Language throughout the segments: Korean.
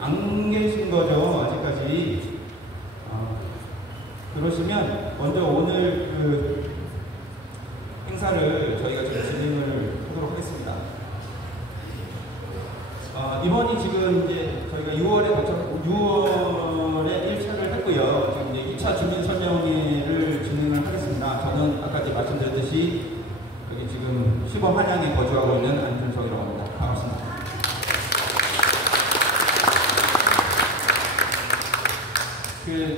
안 계신 거죠, 아직까지. 그러시면 먼저 오늘 그 행사를 저희가 지금 진행을 하도록 하겠습니다. 이번이 지금 이제 저희가 6월에 1차를 했고요. 지금 이제 2차 주민 설명회를 진행을 하겠습니다. 저는 아까 이제 말씀드렸듯이 여기 지금 시범 한양에 거주하고 있는 안준석이라고 합니다. 반갑습니다.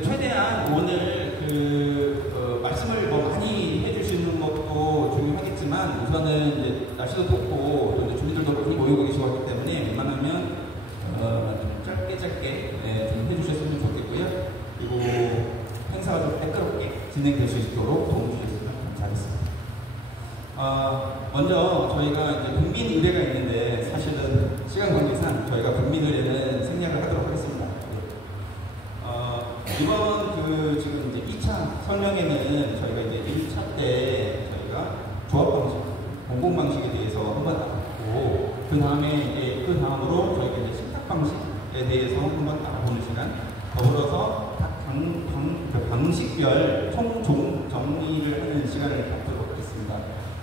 최대한 오늘 말씀을 말많이 해주시는 것도 중요하겠지만 우선은 이제 날씨도 덥고 또 이제 주민들도 많이 모이고 계시기 때문에 웬만하면 좀 짧게 좀 해주셨으면 좋겠고요. 그리고 행사가 좀 매끄럽게 진행될 수 있도록 도움 주셨으면 감사하겠습니다. 먼저 저희가 이제 국민의례가 있는데 사실은 시간 관계상 저희가 국민의례는 생략을 하도록 하겠습니다. 이번 지금 이제 2차 설명회는 저희가 이제 1차 때 저희가 조합 방식, 공공 방식에 대해서 한번 알아보고 그 다음으로 저희가 이제 신탁 방식에 대해서 한번 알아보는 시간, 더불어서 각 방식별 총종 정리를 하는 시간을 갖도록 하겠습니다.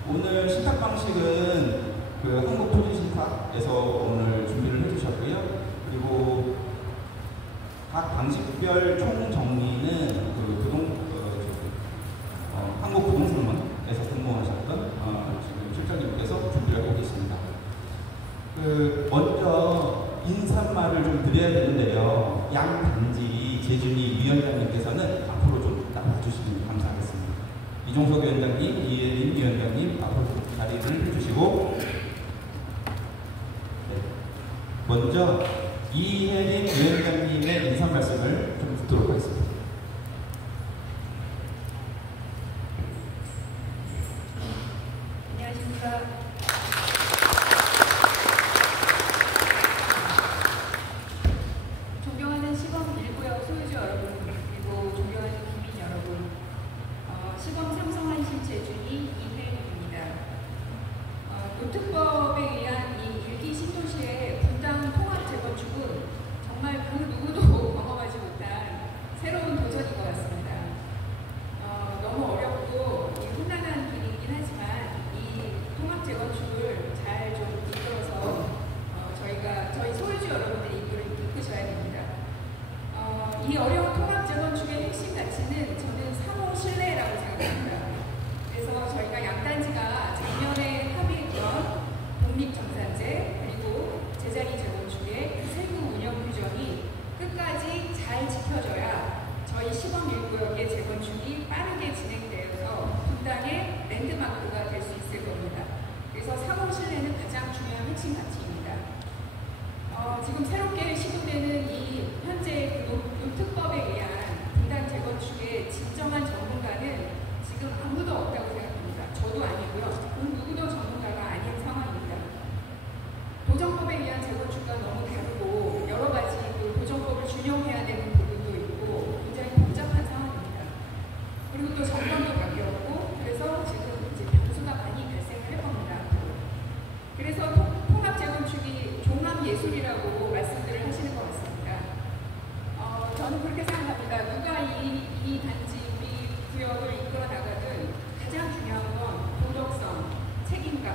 오늘 신탁 방식은 한국토지신탁에서 오늘 준비를 해주셨고요. 그리고 각 방식별 총정리는 한국부동산원에서 근무하셨던 지금 실장님께서 준비를 하고 계십니다. 먼저 인사말을 좀 드려야 되는데요. 양 단지 재준이 위원장님께서는 앞으로 좀 나와주시면 감사하겠습니다. 이종석 위원장님, 이혜린 위원장님 앞으로 자리를 해주시고, 먼저 이혜린 위원장님의 인사 말씀을 좀 듣도록 하겠습니다. 안녕하십니까. 존경하는 시범1구역 소유주 여러분, 그리고 존경하는 국민 여러분, 시범 삼성한신 재준이 이혜린입니다. 노특법에 의한 이 일기 신도시의 분당 통합 재건축은 정말 그 누구도 경험하지 못한 새로운 도전인 것 같습니다. 너무 어렵고 험난한 길이긴 하지만 이 통합 재건축을 잘 좀 이끌어서 저희 소유주 여러분들이 이끄셔야 됩니다. 이 어려운 통합 재건축의 핵심 가치는 저는 상호 신뢰라고 생각합니다. 그래서 저희가 양단지가 작년에 합의했던 독립정산제 그리고 제자리 재건축의 세부 운영 규정이 끝까지 잘 지켜져야 저희 시범 1구역의 재건축이 빠르게 진행되어서 분당의 랜드마크가 될 수 있을 겁니다. 그래서 상호 신뢰는 가장 중요한 핵심 가치입니다. 지금 새롭게 시도되는 이 현재 노특법에 의한 분당 재건축의 진정한 전문가는 지금 아무도 없다고 생각합니다. 저도 아니고요. 그 누구도 전문가가 아닌 상황입니다. 도정법에 의한 재건축과 너무 다르고 여러 가지 도정법을 준용해야 되는 부분도 있고 굉장히 복잡한 상황입니다. 그리고 또 정권도 바뀌었고 그래서 지금 이제 변수가 많이 발생을 할 겁니다. 그래서 통합 재건축이 종합 예술이라고 말씀들을 하시는 것 같습니다. 저는 그렇게 생각합니다. 누가 이 단지 우리 구역을 이끌어 나가든 가장 중요한 건 도덕성, 책임감,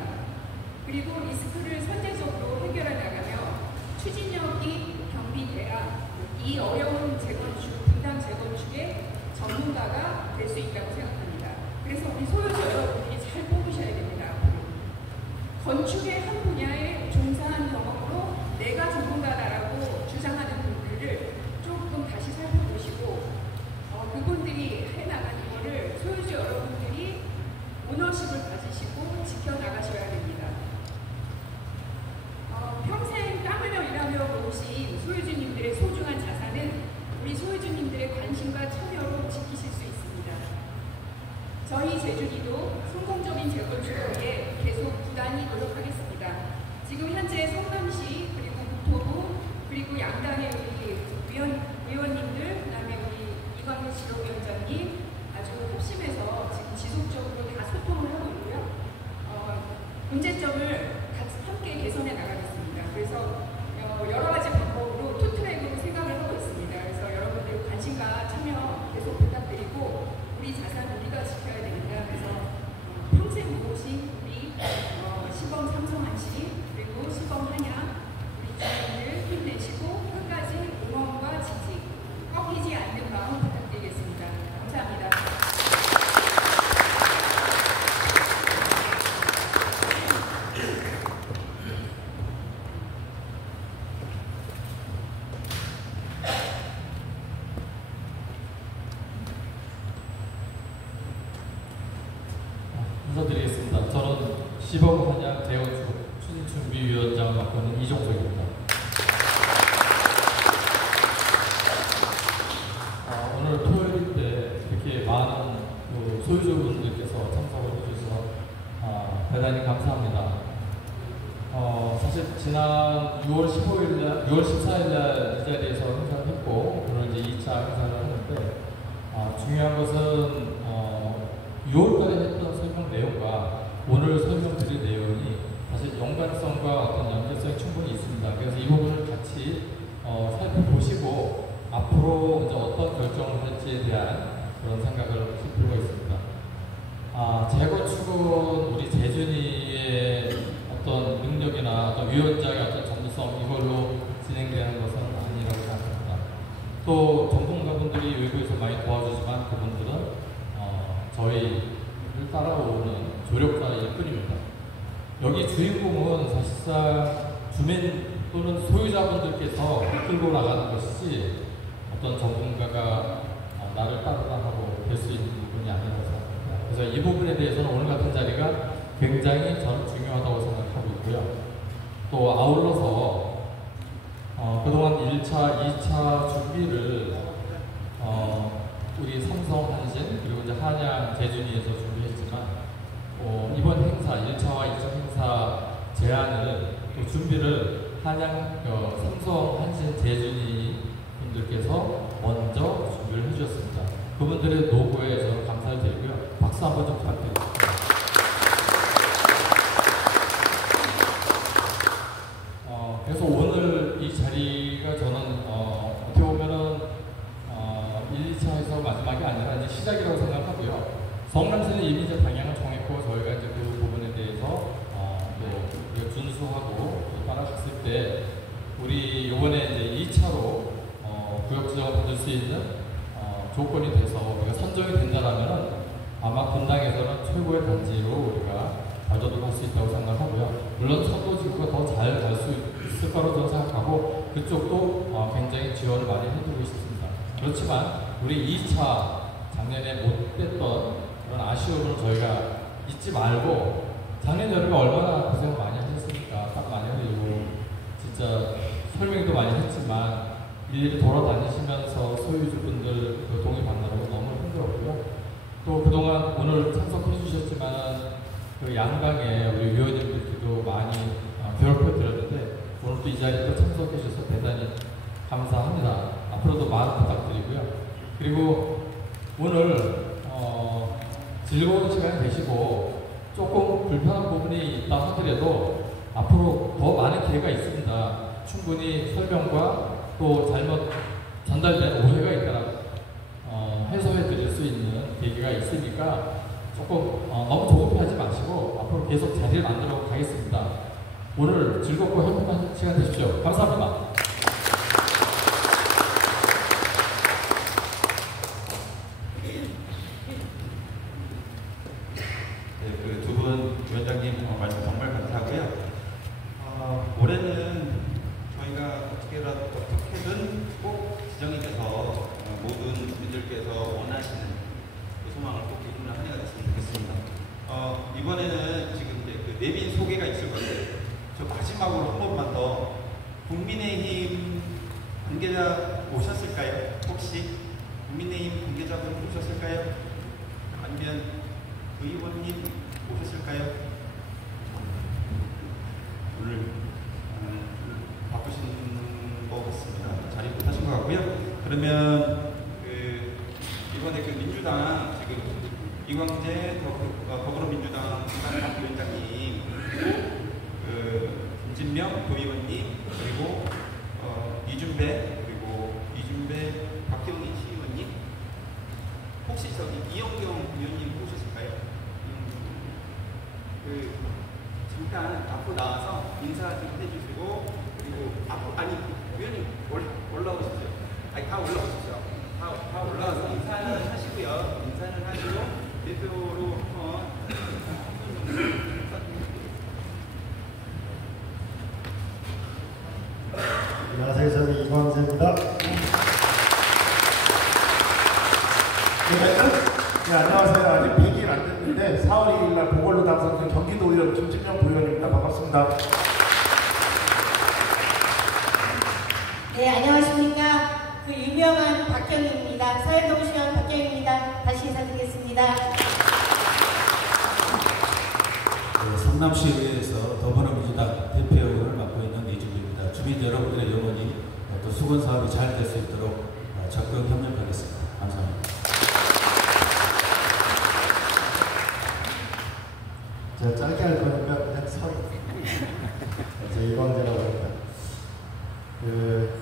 그리고 리스크를 선제적으로 해결해 나가며 추진력이 경비돼야 이 어려운 재건축, 분당 재건축의 전문가가 될 수 있다고 생각합니다. 그래서 우리 소유주 여러분들이 잘 뽑으셔야 됩니다. 건축의 한 분야에 종사한 경험으로 내가 전문가다라고 주장하는 분들을 조금 다시 살펴보시고 그분들이 해나간 이거를 소유주 여러분들이 오너십을 가지시고 지켜나가셔야 됩니다. 평생 땀 흘려 일하며 모으신 소유주님들의 소중한 자산은 우리 소유주님들의 관심과 참여로 지키실 수 있습니다. 저희 제주기도 성공적인 재건축을 위해 계속 부단히 노력하겠습니다. 지금 현재 성남시 그리고 국토부 그리고 양당의 우리 의원님들 그다음에 우리 이광일 지도위원장님 아주 협심해서 지금 지속적으로 다 소통을 하고 있고요. 문제점을 함께 개선해 나가겠습니다. 그래서 여러 가지 방법으로 시범 한양 재건축 추진준비위원장을 맡고 있는 이종석입니다. 오늘 토요일인데 이렇게 많은 소유주분들께서 참석을 해주셔서 대단히 감사합니다. 사실 지난 6월 14일날 이 자리에서 행사를 했고 오늘 이제 2차 행사를 하는데 중요한 것은 6월달에 했던 설명 내용과 오늘 설명드릴 내용이 사실 연관성과 어떤 연결성이 충분히 있습니다. 그래서 이 부분을 같이 살펴보시고 앞으로 이제 어떤 결정을 할지에 대한 그런 생각을 할 필요가 있습니다. 재건축은 우리 재준이의 어떤 능력이나 어떤 위원장의 어떤 전문성 이걸로 진행되는 것은 아니라고 생각합니다. 또 전문가분들이 외부에서 많이 도와주지만 그분들은 저희를 따라오는 조력자일 뿐입니다. 여기 주인공은 사실상 주민 또는 소유자분들께서 이끌고 나가는 것이지 어떤 전문가가 나를 따르라 하고 될 수 있는 부분이 아니라고 생각합니다. 그래서 이 부분에 대해서는 오늘 같은 자리가 굉장히 저는 중요하다고 생각하고 있고요. 또 아울러서 그동안 1차, 2차 준비를 우리 삼성, 한신 그리고 이제 한양, 재준이에서 준비했지만 이번 행사 1차와 2차 행사 제안을 또 준비를 한양, 삼성, 한신, 재준이 분들께서 먼저 준비를 해주셨습니다. 그분들의 노고에 저는 감사를 드리고요. 박수 한번 좀 부탁드립니다. 그래서 오늘 이 자리가 저는 어떻게 보면은 1, 2차에서 마지막이 아니라 이제 시작이라고 생각하고요. 성남시는 이미 이제 방향을 정했고 저희가 이제 그 부분에 대해서 또 준수하고 또 따라갔을 때 우리 이번에 이제 2차로 구역 지정을 받을 수 있는 조건이 돼서 우리가 선정이 된다라면은 아마 분당에서는 최고의 단지로 우리가 발돋움할 수 있다고 생각하고요. 물론 천도지구가 더 잘 갈 수 있을 거라고 저는 생각하고 그쪽도 굉장히 지원을 많이 해드리고 싶습니다. 그렇지만 우리 2차 작년에 못됐던 그런 아쉬움을 저희가 잊지 말고 작년 여름에 얼마나 고생 많이 하셨습니까? 딱 많이 흘리고 진짜 설명도 많이 했지만 일일이 돌아다니시면서 소유주분들 동의 받느라고 너무 힘들었고요. 또 그동안 오늘 참석해 주셨지만 그 양방에 우리 위원님들께도 많이 괴롭혀 드렸는데 오늘 또 이 자리에 또 참석해 주셔서 대단히 감사합니다. 앞으로도 많은 부탁드리고요. 그리고 오늘 즐거운 시간이 되시고 조금 불편한 부분이 있다 하더라도 앞으로 더 많은 기회가 있습니다. 충분히 설명과 또 잘못 전달된 오해가 있다라 해소해 드릴 수 있는 계기가 있으니까 조금 너무 조급해하지 마시고 앞으로 계속 자리를 만들어 가겠습니다. 오늘 즐겁고 행복한 시간 되십시오. 감사합니다. 그 두 분 위원장님 말씀 정말 감사하고요. 올해는 저희가 어떻게든 꼭 지정이 돼서 모든 주민들께서 원하시는 그 소망을 꼭 이루는 한 해가 됐으면 좋겠습니다. 이번에는 지금 이제 그 내빈 소개가 있을 건데 저 마지막으로 한 번만 더 국민의힘 관계자 오셨을까요? 혹시 국민의힘 관계자분 오셨을까요? 아니면 의원님 오셨을까요? 오늘 바쁘신 것 같습니다. 자리 못하신 것 같고요. 그러면 이번에 그 민주당 지금 이광재 더불어민주당 위원장님 그리고 김진명 도의원님 그리고 이준배 박경희 시의원님 혹시 저기 이영경 의원님 오셨을까요? 잠깐 앞으로 나와서 인사 좀 해주시고 그리고 아니 위원님 올라오시죠. 아니 다 올라오시죠. 다 올라와서 인사는 하시고요. 인사는 하시고 대표로 한번 안녕하세요. 저는 이광재입니다. 네, 안녕하세요. 아직 100일 안 됐는데 4월 2일 날 보궐로 당선된 경기도의원 김진명 부의원입니다. 반갑습니다. 네, 안녕하십니까. 그 유명한 박경희입니다. 사회동시원 박경희입니다. 다시 인사드리겠습니다. 네, 성남시의회에서 더불어민주당 대표를 맡고 있는 이준규입니다. 주민 여러분들의 영원히 또 수건 사업이 잘 될 수 있도록 적극 협력하겠습니다. 감사합니다. 제가 짧게 할 거니까 그냥 서로 제 이광재라고 합니다.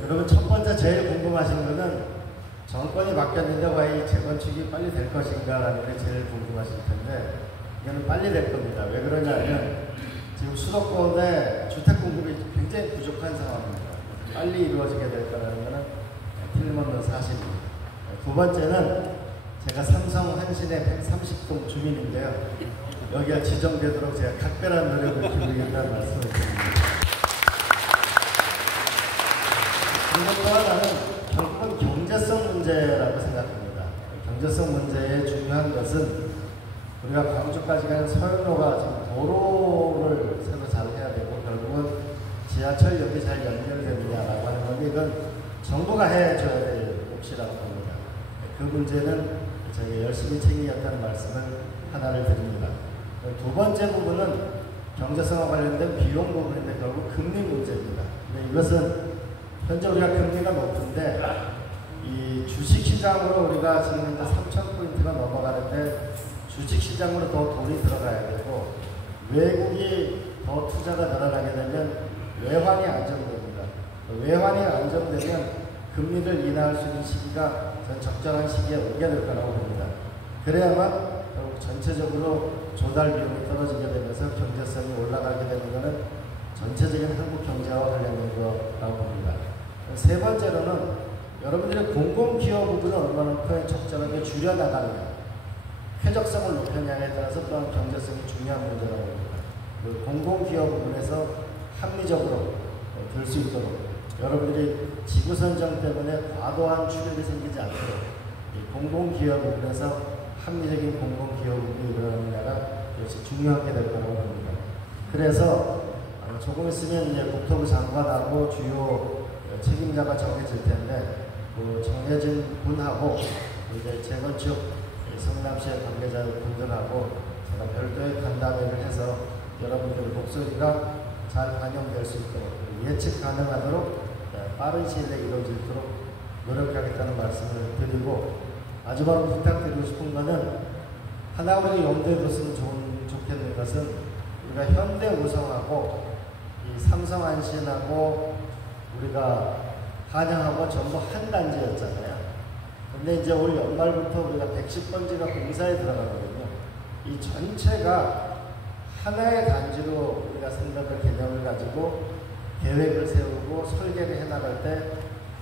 여러분 첫 번째 제일 궁금하신 거는 정권이 바뀌었는데 왜 이 재건축이 빨리 될 것인가라는 게 제일 궁금하실 텐데 이거는 빨리 될 겁니다. 왜 그러냐면 지금 수도권에 주택 공급이 굉장히 부족한 상황입니다. 빨리 이루어지게 될 거라는 것은 틀림없는 사실입니다. 두 번째는 제가 삼성 한신의 130동 주민인데요. 여기가 지정되도록 제가 각별한 노력을 기울이겠다는 말씀을 드립니다. 그리고 또 하나는 결국은 경제성 문제라고 생각합니다. 경제성 문제의 중요한 것은 우리가 광주까지 가는 서현로가 지금 도로를 새로 잘 해야 되고 결국은 지하철역이 잘 연결되느냐라고 하는 건데 이건 정부가 해줘야 될 몫이라고 봅니다. 그 문제는 저희가 열심히 챙기겠다는 말씀을 하나를 드립니다. 두 번째 부분은 경제성과 관련된 비용 부분인데 결국 금리 문제입니다. 근데 이것은 현재 우리가 금리가 높은데 이 주식시장으로 우리가 지금 이제 3,000포인트가 넘어가는데 주식시장으로 더 돈이 들어가야 되고 외국이 더 투자가 늘어나게 되면 외환이 안정됩니다. 외환이 안정되면 금리를 인하할 수 있는 시기가 전 적절한 시기에 오게 될 거라고 봅니다. 그래야만 결국 전체적으로 조달 비용이 떨어지게 되면서 경제성이 올라가게 되는 것은 전체적인 한국 경제와 관련된 거라고 봅니다. 세 번째로는 여러분들의 공공기업 부분을 얼마나 적절하게 줄여나가느냐, 쾌적성을 높이느냐에 따라서 또한 경제성이 중요한 문제라고 봅니다. 그 공공기업 부분에서 합리적으로 될 수 있도록 여러분들이 지구선정 때문에 과도한 출혈이 생기지 않도록 이 공공기업 부분에서 합리적인 공공기업 부분이 일어나느냐가 역시 중요하게 될 거라고 봅니다. 그래서 조금 있으면 이제 국토부 장관하고 주요 책임자가 정해질 텐데 그 정해진 분하고 이제 재건축 성남시의 관계자분들하고 제가 별도의 간담회를 해서 여러분들의 목소리가 잘 반영될 수 있도록 예측 가능하도록 빠른 시일 내에 이루어지도록 노력하겠다는 말씀을 드리고 마지막으로 부탁드리고 싶은 것은 하나 우리가 염두에 뒀으면 좋겠는 것은 우리가 현대우성하고 이 삼성한신하고 우리가 한양하고 전부 한 단지였잖아요. 근데 이제 올 연말부터 우리가 110번지가 공사에 들어가거든요. 이 전체가 하나의 단지로 우리가 생각을 개념을 가지고 계획을 세우고 설계를 해나갈 때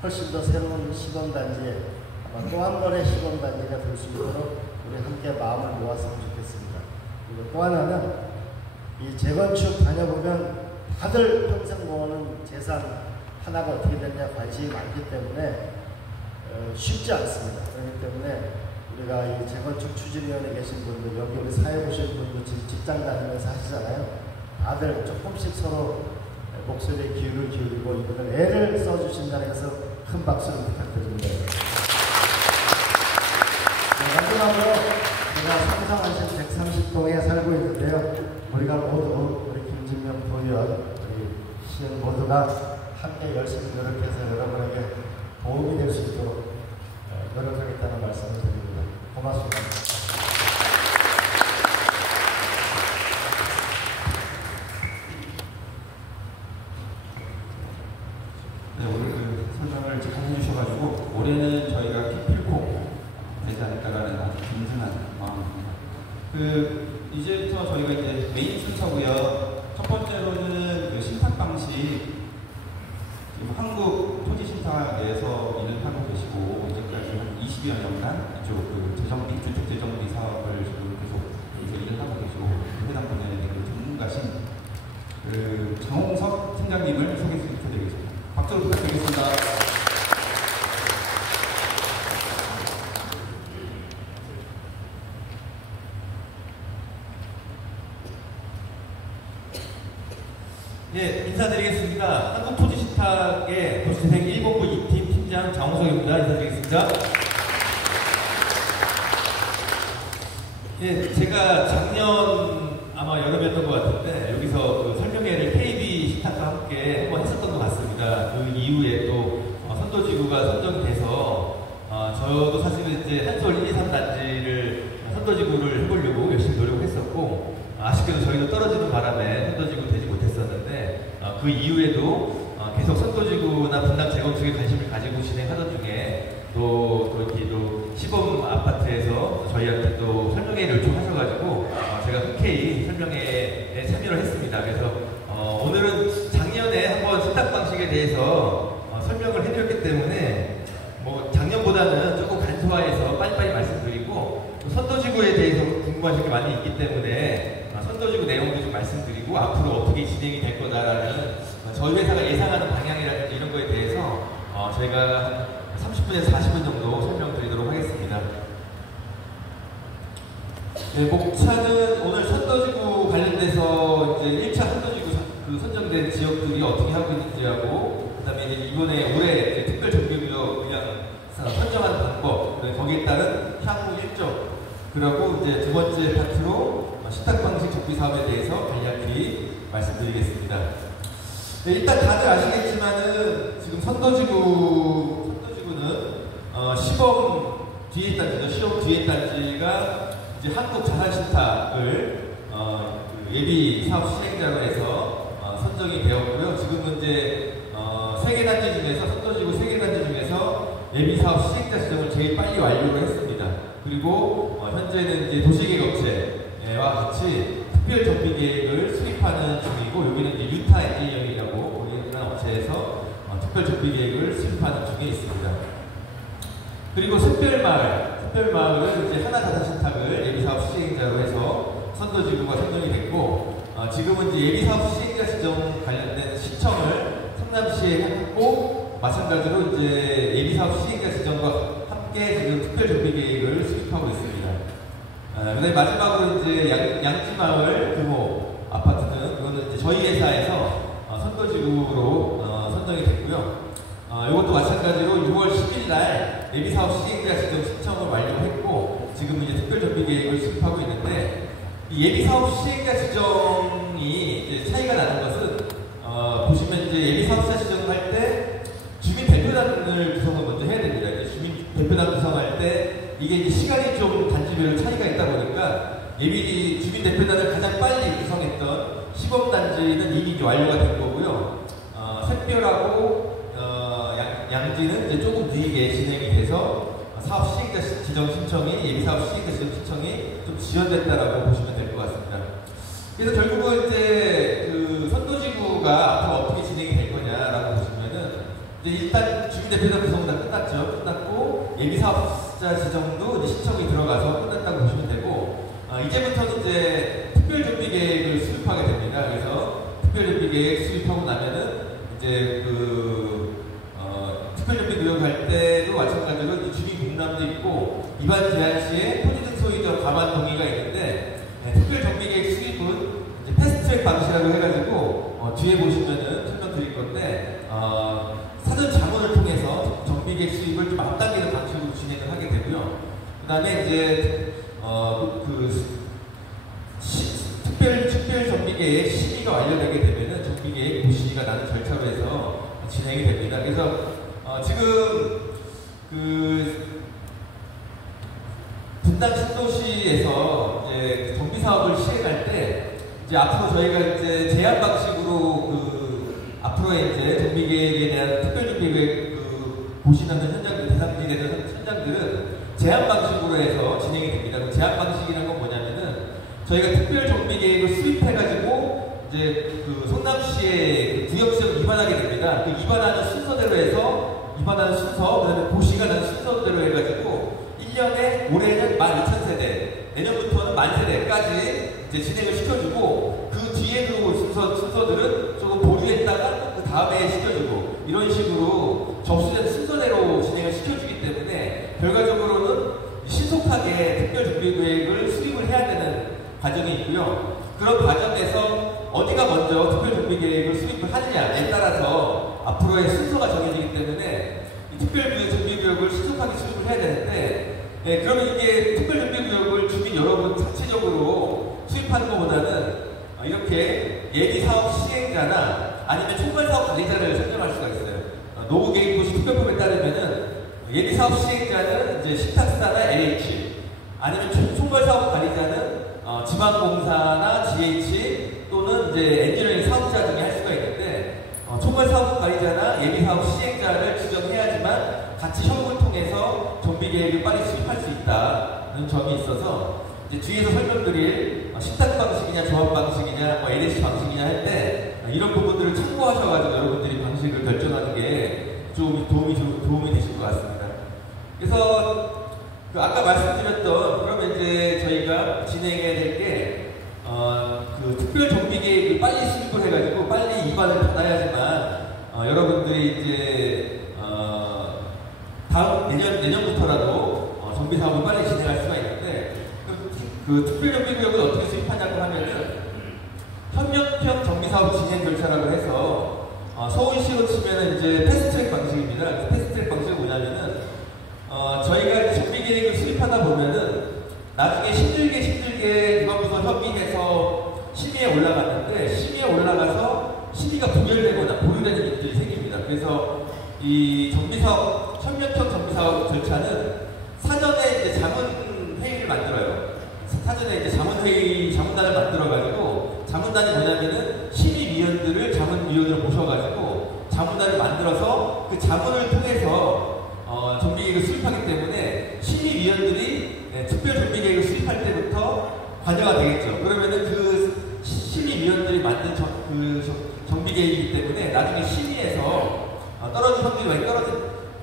훨씬 더 새로운 시범단지에 아마 또 한 번의 시범단지가 될 수 있도록 우리 함께 마음을 모았으면 좋겠습니다. 그리고 또 하나는 이 재건축 다녀보면 다들 평생 모으는 재산 하나가 어떻게 되느냐 관심이 많기 때문에 쉽지 않습니다. 그렇기 때문에 우리가 이 재건축 추진위원회 계신 분들, 여기 우리 사회 보신 분들 직장 다니면서 하시잖아요. 다들 조금씩 서로 목소리에 귀를 기울이고 이분을 애를 써주신다는 것을 큰 박수를 부탁드립니다. 마지막으로 제가 삼성한신 130동에 살고 있는데요. 우리가 모두 우리 김진명 도의원, 우리 시민 모두가 함께 열심히 노력해서 여러분에게 도움이 될 수 있도록 노력하겠다는 말씀을 드립니다. 고맙습니다. 네, 오늘 그 설명을 잘 해주셔가지고 올해는 저희가 기필코 되지 않을까라는 아주 든든한 마음입니다. 이제부터 저희가 이제 메인 순서고요. 첫 번째로는 그 신탁 방식, 지금 한국 토지신탁 내에서 일을 하고 계시고 이제까지 한 20여 년간 이쪽 그 재정비, 주택 재정비 사업을 지금 계속 일을 하고 계시고 해당 분야의 그 전문가신 그 장홍석 팀장님을 소개시켜드리겠습니다. 박수로 부탁드리겠습니다. 인사드리겠습니다. 한국토지식탁의 도시재생 1본부 2팀 팀장 장홍석입니다. 인사드리겠습니다. 예, 제가 작년 아마 여름이었던 것 같은데 여기서 그 설명회를 KB 식탁과 함께 한번 했었던 것 같습니다. 그 이후에 또 선도지구가 선정이 돼서 저도 사실은 이제 한솔 1, 2, 3단지를 선도지구를 해보려고 열심히 노력했었고 아쉽게도 저희도 떨어지는 바람에 선도지구 되지 못했었는데 그 이후에도 계속 선도지구나 분당 재건축에 관심을 가지고 진행하던 중에 또 이렇게 또 시범 아파트에서 저희한테 또 설명회를 요청하셔가지고 제가 흔쾌히 설명회에 참여를 했습니다. 그래서 오늘은 작년에 한번 식탁 방식에 대해서 설명을 해드렸기 때문에 뭐 작년보다는 조금 간소화해서 빨리빨리 말씀드리고 또 선도지구에 대해서 궁금하신 게 많이 있기 때문에 선도지구 내용도 좀 말씀드리고 앞으로 어떻게 진행이 될 거다라는 저희 회사가 예상하는 방향이라든지 이런 거에 대해서 저희가 한 30분에서 40분 정도 설명드리도록 하겠습니다. 네, 목차는 오늘 선도지구 관련돼서 이제 1차 선도지구 그 선정된 지역들이 어떻게 하고 있는지하고 그다음에 이제 이번에 올해 이제 특별 정비구역 그냥 선정하는 방법, 거기에 따른 향후 일정, 그리고 이제 두 번째 파트로 식탁 방식 정비 사업에 대해서 간략히 말씀드리겠습니다. 네, 일단 다들 아시겠지만은 지금 선도지구는 시범 뒤에 단지죠. 시범 뒤에 단지가 이제 한국 자산신탁을 예비 사업 시행자로 해서 선정이 되었고요. 지금은 이제 3개 단지 중에서 선도지구 3개 단지 중에서 예비 사업 시행자 지정을 제일 빨리 완료를 했습니다. 그리고 현재는 이제 도시계획업체와 같이 특별 정비 계획을 수립하는 중이고 여기는 이제 유타 엔지니어링이라고 거기라는 업체에서 특별 정비 계획을 수립하는 중에 있습니다. 그리고 샛별마을은 이제 하나자산신탁을 예비사업 시행자로 해서 선도지구가 선정이 됐고 지금은 이제 예비사업 시행자 지정 관련된 시청을 성남시에 했고 마찬가지로 이제 예비사업 시행자 지정과 함께 지금 특별 정비 계획을 수립하고 있습니다. 그다음에 마지막으로 이제 양지마을 규모 아파트는 그거는 이제 저희 회사에서 선도지구로 선정이 됐고요. 이것도 마찬가지로 6월 10일 날 예비사업 시행자 지정 신청을 완료했고 지금 이제 특별 정비 계획을 수립하고 있는데 이 예비사업 시행자 지정이 이제 차이가 나는 것은 보시면 이제 예비사업자 지정을 할 때 주민 대표단을 구성을 먼저 해야 됩니다. 이제 주민 대표단 구성할 때 이게 이제 시간이 좀 단지별로 차이가 있다 보니까 예비 주민 대표단을 가장 빨리 구성했던 시범단지는 이미 이제 완료가 된 거고요. 샛별하고 양지는 이제 조금 느리게 진행이 돼서 사업 시행자 지정 신청이 예비사업 시행자 지정 신청이 좀 지연됐다라고 보시면 될 것 같습니다. 그래서 결국은 이제 그 선도지구가 앞으로 어떻게 진행이 될 거냐라고 보시면은 이제 일단 주민대표단 구성은 다 끝났죠. 끝났고 예비사업자 지정도 이제 신청이 들어가서 끝났다고 보시면 되고 이제부터는 이제 특별정비계획을 수립하게 됩니다. 그래서 특별정비계획 수립하고 나면은 이제 특별정비구역 할 때도 마찬가지로 주민 공람도 있고 위반 제한 시에 토지 등 소유자 과반 동의가 있는데 특별정비계획 수립은 이제 패스트트랙 방식이라고 해가지고 뒤에 보시면은 설명드릴 건데 사전 자문을 통해서 정비계획 수립을 좀 앞당기는 방식으로 진행을 하게 되고요. 그 다음에 이제 특별 정비계획 심의가 완료되게 되면은 정비계획 고시가 나는 절차로 해서 진행이 됩니다. 그래서 지금 분당 신도시에서 이제 정비 사업을 시행할 때 이제 앞으로 저희가 이제 제한 방식으로 앞으로의 이제 정비 계획에 대한 특별 정비 계획 보시는 현장들 대상지에 대한 현장들은 제한 방식으로 해서 진행이 됩니다. 그 제한 방식이라는 건 뭐냐면은 저희가 특별 정비 계획을 수립해가지고 이제 성남시의 구역지역 위반하게 됩니다. 그 위반하는 순서대로 해서 위반하는 순서, 그 다음에 고시가 나는 순서대로 해가지고 1년에 올해는 12,000세대, 내년부터는 10,000세대까지 이제 진행을 시켜주고 그 뒤에 들어올 순서들은 조금 보류했다가 그 다음에 시켜주고 이런 식으로 접수된 순서대로 진행을 시켜주기 때문에 결과적으로는 신속하게 특별정비계획을 수립을 해야 되는 과정이 있고요. 그런 과정에서 어디가 먼저 특별정비 정비 계획을 수립을 하느냐에 따라서 앞으로의 순서가 정해지기 때문에 이 특별 정비 구역을 신속하게 수립을 해야 되는데, 그러면 이게 특별 정비 구역을 주민 여러분 자체적으로 수립하는 것보다는 이렇게 예비 사업 시행자나 아니면 총괄 사업 관리자를 선정할 수가 있어요. 노후계획도시 특별법에 따르면은 예비 사업 시행자는 이제 식탁사나 LH, 아니면 총괄 사업 관리자는 지방공사나 GH 또는 이제 엔지니어링 사업자 중에 할 수가 있는데, 총괄 사업 관리자나 예비 사업 시행자를 지정해야지만 같이 협업을 통해서 정비 계획을 빨리 수립할 수 있다는 점이 있어서, 이제 뒤에서 설명드릴 식탁 방식이냐 조합 방식이냐 LH 방식이냐 할 때 이런 부분들을 참고하셔가지고 여러분들이 방식을 결정하는 게 좀 도움이 되실 것 같습니다. 그래서 아까 말씀드렸던, 그러면 이제 저희가 진행해야 될 게 그 특별 정비 계획을 빨리 수립을 해가지고 빨리 입안을 받아야지만 여러분들이 이제 다음 내년부터라도 정비 사업을 빨리 진행할 수가 있는데, 그 특별 정비 구역을 어떻게 수립하냐고 하면은 협력형 정비 사업 진행 절차라고 해서 서울시로 치면은 이제 패스트트랙 방식입니다. 패스트트랙 방식은 뭐냐면은 저희가 정비 계획을 수립하다 보면은 나중에 힘들게 누가부서 협의해서 심의에 올라갔는데, 심의에 올라가서 심의가 부결되거나 보류되는 일들이 생깁니다. 그래서 이 정비사업, 협력형 정비사업 절차는 사전에 이제 자문회의를 만들어요. 사전에 이제 자문단을 만들어가지고, 자문단이 뭐냐면은 심의위원들을 자문위원으로 모셔가지고 자문단을 만들어서 그 자문을 통해서 정비계획을 수립하기 때문에 심의위원들이 특별 정비계획을 수립할 때부터 관여가 되겠죠. 그러면은 그 심의위원들이 만든 정비계획이기 때문에 나중에 심의에서 떨어진 확률이 많이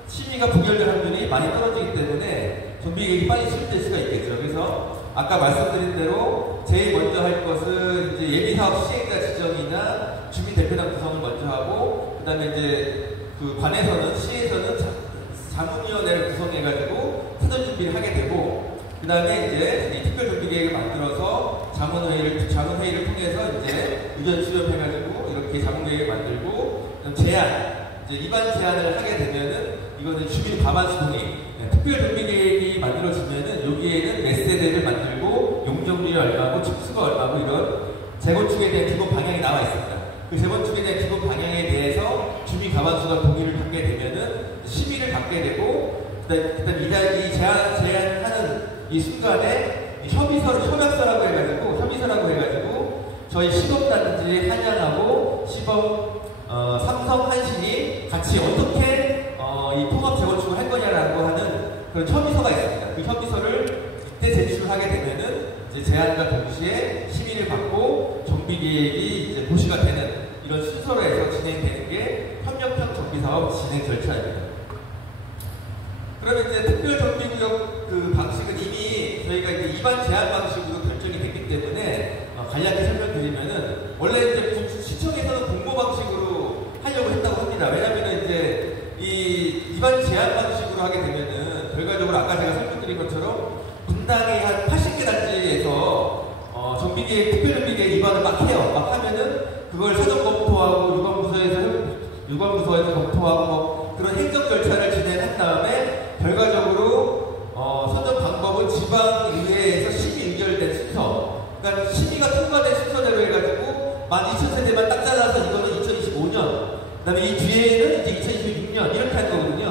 심의가 부결될 확률이 많이 떨어지기 때문에 정비계획이 빨리 수립될 수가 있겠죠. 그래서 아까 말씀드린 대로 제일 먼저 할 것은 이제 예비사업 시행자 지정이나 주민대표단 구성을 먼저 하고, 그 다음에 이제 그 관에서는, 시에서는 자문위원회를 구성해가지고 사전 준비를 하게 되고, 그 다음에 이제 특별 정비 계획을 만들어서 자문회의를 통해서 이제 의견 수렴해가지고 이렇게 자문계획을 만들고, 이제 입안 제안을 하게 되면은 이거는 주민 과반수 동의, 특별 정비 계획이 만들어지면은 여기에는 몇 세대를 만들고 용적률이 얼마고 층수가 얼마고 이런 재건축에 대한 기본 방향이 나와 있습니다. 그 재건축에 대한 기본 방향에 대해서 주민 과반수가 동의를 받게 되면은 심의를 받게 되고, 그다음 이 제안을 하는 이 순간에 협약서라고 해가지고 저희 시범단지 한양하고 삼성, 한신이 같이 어떻게 이 통합 재건축을 할 거냐라고 하는 그런 협의서가 있습니다. 그 협의서를 이때 제출하게 되면은 이제 제안과 동시에 심의를 받고 정비 계획이 이제 고시가 되는 이런 순서로 해서 진행되는 게 협력형 정비 사업 진행 절차입니다. 그러면 이제 특별 정비 구역 그 방식은 이미 저희가 이제 일반 제한 방식으로 결정이 됐기 때문에 간략히 설명드리면은, 원래 이제 시청에서는 공모 방식으로 하려고 했다고 합니다. 왜냐면은 이제 이 일반 제한 방식으로 하게 되면은 결과적으로 아까 제가 설명드린 것처럼 분당이 한 80개 단지에서 정비계획, 특별정비계획 입안을 막 해요. 막 하면은 그걸 사전 검토하고 유관부서에서 검토하고 그런 행정 절차를 진행한 다음에 결과적으로 선정 방법은 지방의회에서 심의 의결된 순서, 그러니까 심의가 통과된 순서대로 해가지고 12,000세대만 딱 잘라서 이거는 2025년, 그 다음에 이 뒤에는 이제 2026년 이렇게 한 거거든요.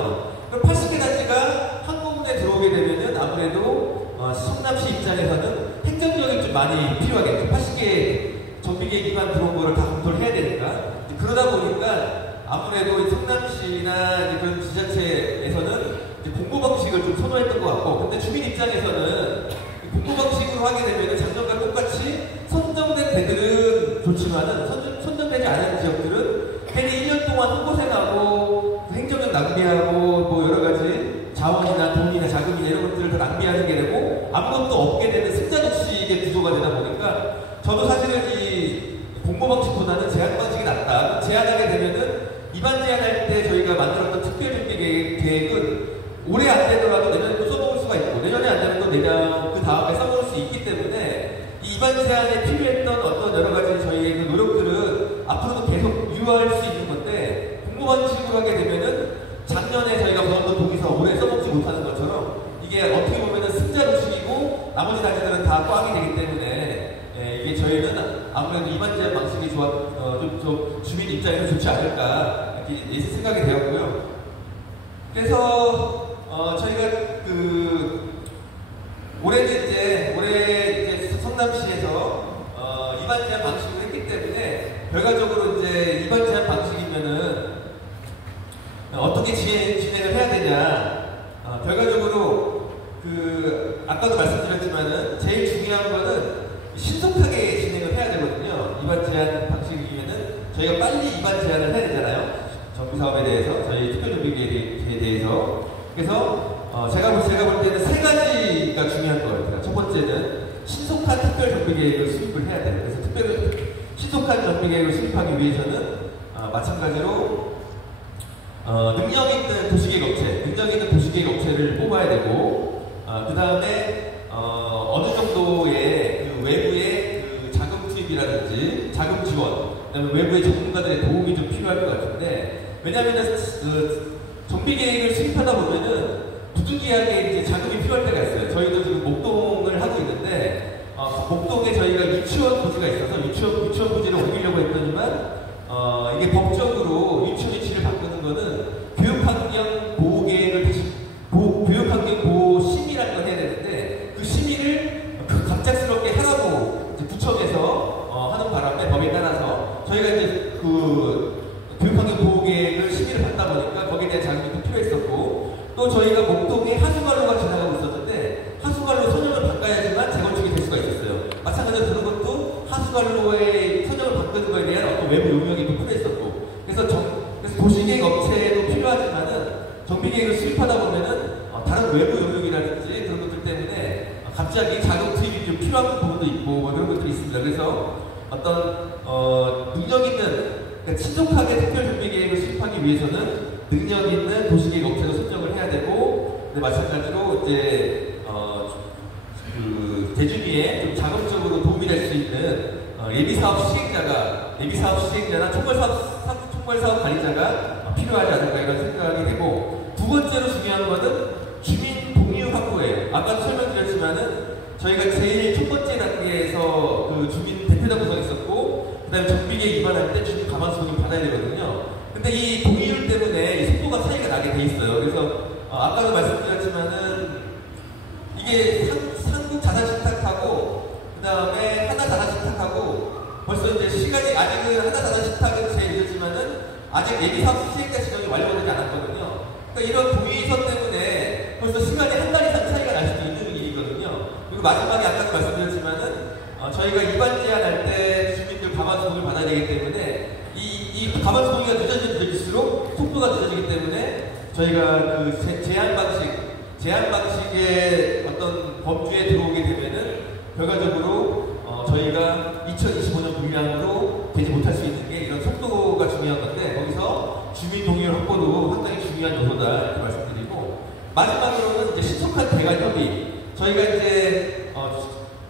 그럼 80개 단지가 한꺼번에 들어오게 되면은 아무래도 성남시 입장에서는 행정력이 좀 많이 필요하겠죠. 80개 정비계획 기반 들어온 거를 다 검토를 해야 되니까. 그러다 보니까 아무래도 성남시나 그런 지자체에서는 공고 방식을 좀 선호했던 것 같고, 근데 주민 입장에서는 공고 방식으로 하게 되면 작년과 똑같이 선정된 데들은 좋지만은 선정되지 않은 지역들은 괜히 1년 동안 홍보생하고 행정력 낭비하고 뭐 여러 가지 자원이나 돈이나 자금이나 이런 것들을 다 낭비하는 게 되고 아무것도 없게 되는 승자독식의 구조가 되다 보니까, 저도 사실은 이 공고 방식보다는 제한 방식이 낫다. 제한하게 되면은 입안 제한할 때 저희가 만들었던 특별정비 계획은 올해 안 되더라도 내년에 또 써먹을 수가 있고, 내년에 안 되면 또 내년 그 다음에 써먹을 수 있기 때문에 이 입안 제한에 필요했던 어떤 여러 가지 저희의 그 노력들은 앞으로도 보유할 수 있는 건데 공모방식으로 하게 되면은 작년에 저희가 벌었던 독이서 올해 써먹지 못하는 것처럼 이게 어떻게 보면은 승자 도식이고 나머지 단지들은 다 꽝이 되기 때문에 이게 저희는 아무래도 이반 제한 방식이 좀 주민 입장에서 좋지 않을까 이렇게 생각이 되었고요. 그래서 저희가 올해 이제 성남시에서 이반 제한 방식을 했기 때문에 결과적으로 이제 이반 제한 방식이면은 어떻게 진행을 해야 되냐. 결과적으로 아까도 말씀드렸지만은 제일 중요한 거는 신속하게 진행을 해야 되거든요. 이반 제한 방식이면은 저희가 빨리 이반 제한을 해야 되잖아요. 정비 사업에 대해서, 저희 특별정비계획에 대해서. 그래서 제가 볼 때는 세 가지가 중요한 것 같아요. 첫 번째는 신속한 특별정비계획을 수립을 해야 돼요. 그래서 신속한 정비계획을 수립하기 위해서는 마찬가지로 능력 있는 도시계획 업체를 뽑아야 되고, 그 다음에 어느 정도의 외부의 자금 투입이라든지 자금 지원, 그다음에 외부의 전문가들의 도움이 좀 필요할 것 같은데, 왜냐하면 정비계획을 수립하다 보면은 부득이하게 이제 자금이 필요할 때가 있어요. 저희도 지금 목동을 하고 있는데 목동에 저희가 유치원 부지가 있어서 유치원 부지를 옮기려고 했더니만 이게 법적으로 유치원 위치를 바꾸는 거는 교육환경 보호계획을 교육환경 보호 심의라는 걸 해야 되는데 그 심의를 갑작스럽게 하라고 이제 구청에서 하는 바람에 법에 따라서 저희가 이제 교육환경 보호계획을 심의를 받다 보니까 거기에 대한 자금이 또 필요했었고, 또 저희가 목동에 하수관로가 지나가고 있었는데 하수관로 선형을 바꿔야지만 재건축이 될 수가 있었어요. 마찬가지로 그런 것도 하수관로의 선형을 바꾸는 거에 대한 어떤 외부 용역이 또 필요했었고, 그래서 도시계획 업체도 필요하지만은 정비계획을 수립하다 보면은 다른 외부 용역이라든지 그런 것들 때문에 갑자기 자금 투입이 좀 필요한 부분도 있고 뭐 이런 것들이 있습니다. 그래서 어떤 능력 있는, 그러니까 신속하게 특별정비계획을 수립하기 위해서는 능력 있는 도시계획 업체로 선정을 해야 되고, 마찬가지로 이제 대주민에 좀 자금적으로 도움이 될 수 있는 예비사업 시행자나 총괄사업 관리자가 필요하지 않을까 이런 생각이 되고, 두 번째로 중요한 것은 주민 동의 확보예요. 아까도 설명드렸지만은 저희가 제일 첫 번째 단계에서 주민 대표자 구성했었고, 그 다음에 정비계획 위반할 때 주민 가만소를 받아야 되거든요. 근데 이 동의율 때문에 이 속도가 차이가 나게 돼 있어요. 그래서 아까도 말씀드렸지만은 이게 상국 자산신탁하고 그 다음에 하나 자산신탁하고 벌써 이제 시간이 아직은 하나 자산신탁은 제일 늦었지만은 아직 예비사업 시행자 지정이 완료되지 않았거든요. 그러니까 이런 동의서 때문에 벌써 시간이 한 달 이상 차이가 날 수도 있는 일이거든요. 그리고 마지막에 아까도 말씀드렸지만은 저희가 이반 제한할 때 주민들 가만소송을 받아야 되기 때문에 이 가만소송이 늦어질수록 속도가 늦어지기 때문에 저희가 제한 방식의 어떤 범주에 들어오게 되면은 결과적으로 저희가 2025년 물량으로 되지 못할 수 있는 게 이런 속도가 중요한 건데, 거기서 주민 동의율 확보도 상당히 중요한 요소다 이렇게 말씀드리고, 마지막으로는 이제 신속한 대관 협의. 저희가 이제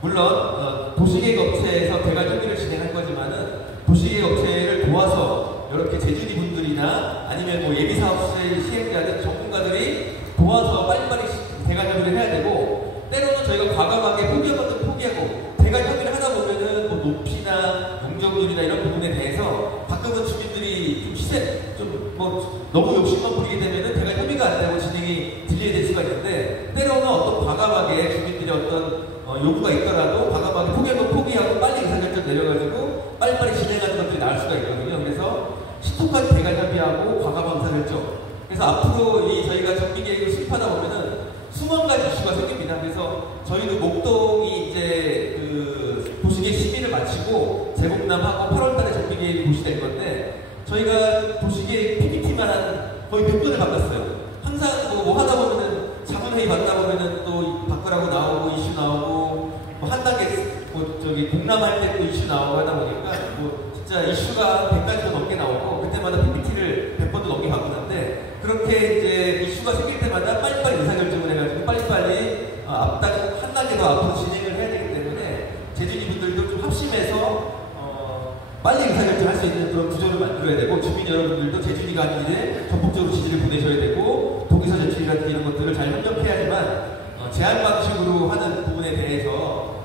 물론 도시계획 업체에서 대관 협의를 진행할 거지만은 도시계획 업체를 도와서 이렇게 제주리 분들이나 아니면 뭐 예비사업 시행자들 전문가들이 도와서 빨리빨리 대관 협의를 해야 되고, 때로는 저희가 과감하게 포기한 것들 포기하고 대관 협의를 하다 보면은 뭐 높이나 용적률이나 이런 부분에 대해서 가끔은 주민들이 뭐 너무 욕심만 부리게 되면은 대관 협의가 안 되고 진행이 딜레이될 수가 있는데, 때로는 어떤 과감하게 주민들의 어떤 요구가 있더라도 과감하게 포기하고 빨리 의사결정 내려가지고 빨리빨리 진행하는 것들이 나올 수가 있거든요. 그래서 신속하게 대관 협의하고 과감한 의사결정. 그래서 앞으로 저희가 정비계획을 수립하다 보면은 수만 가지 이슈가 생깁니다. 그래서 저희도 목동이 이제 도시계획 심의를 마치고 재봉남하고 8월달에 정비계획이 고시될 건데, 저희가 도시계획 PPT만 한 거의 100번을 바꿨어요. 항상 뭐 하다 보면은 자문회의 받다 보면은 또 바꾸라고 나오고 이슈 나오고, 뭐 한 단계 공람할 때 또 이슈 나오고 하다 보니까 뭐 진짜 이슈가 100가지도 넘게 나오고, 그때마다 PPT를 100번도 넘게 바꾸는데, 그렇게 이제 이슈가 생길 때마다 빨리빨리 의사결정을 해가지고 빨리빨리 한 단계 더 앞으로 진행을 해야 되기 때문에 제주인분들도 좀 합심해서 빨리 의사결정할 수 있는 그런 구조를 만들어야 되고 주민 여러분들도 제주리가 하는 일에 적극적으로 지지를 보내셔야 되고 동의서 제출이라든지 이런 것들을 잘 협력해야지만 제한 방식으로 하는 부분에 대해서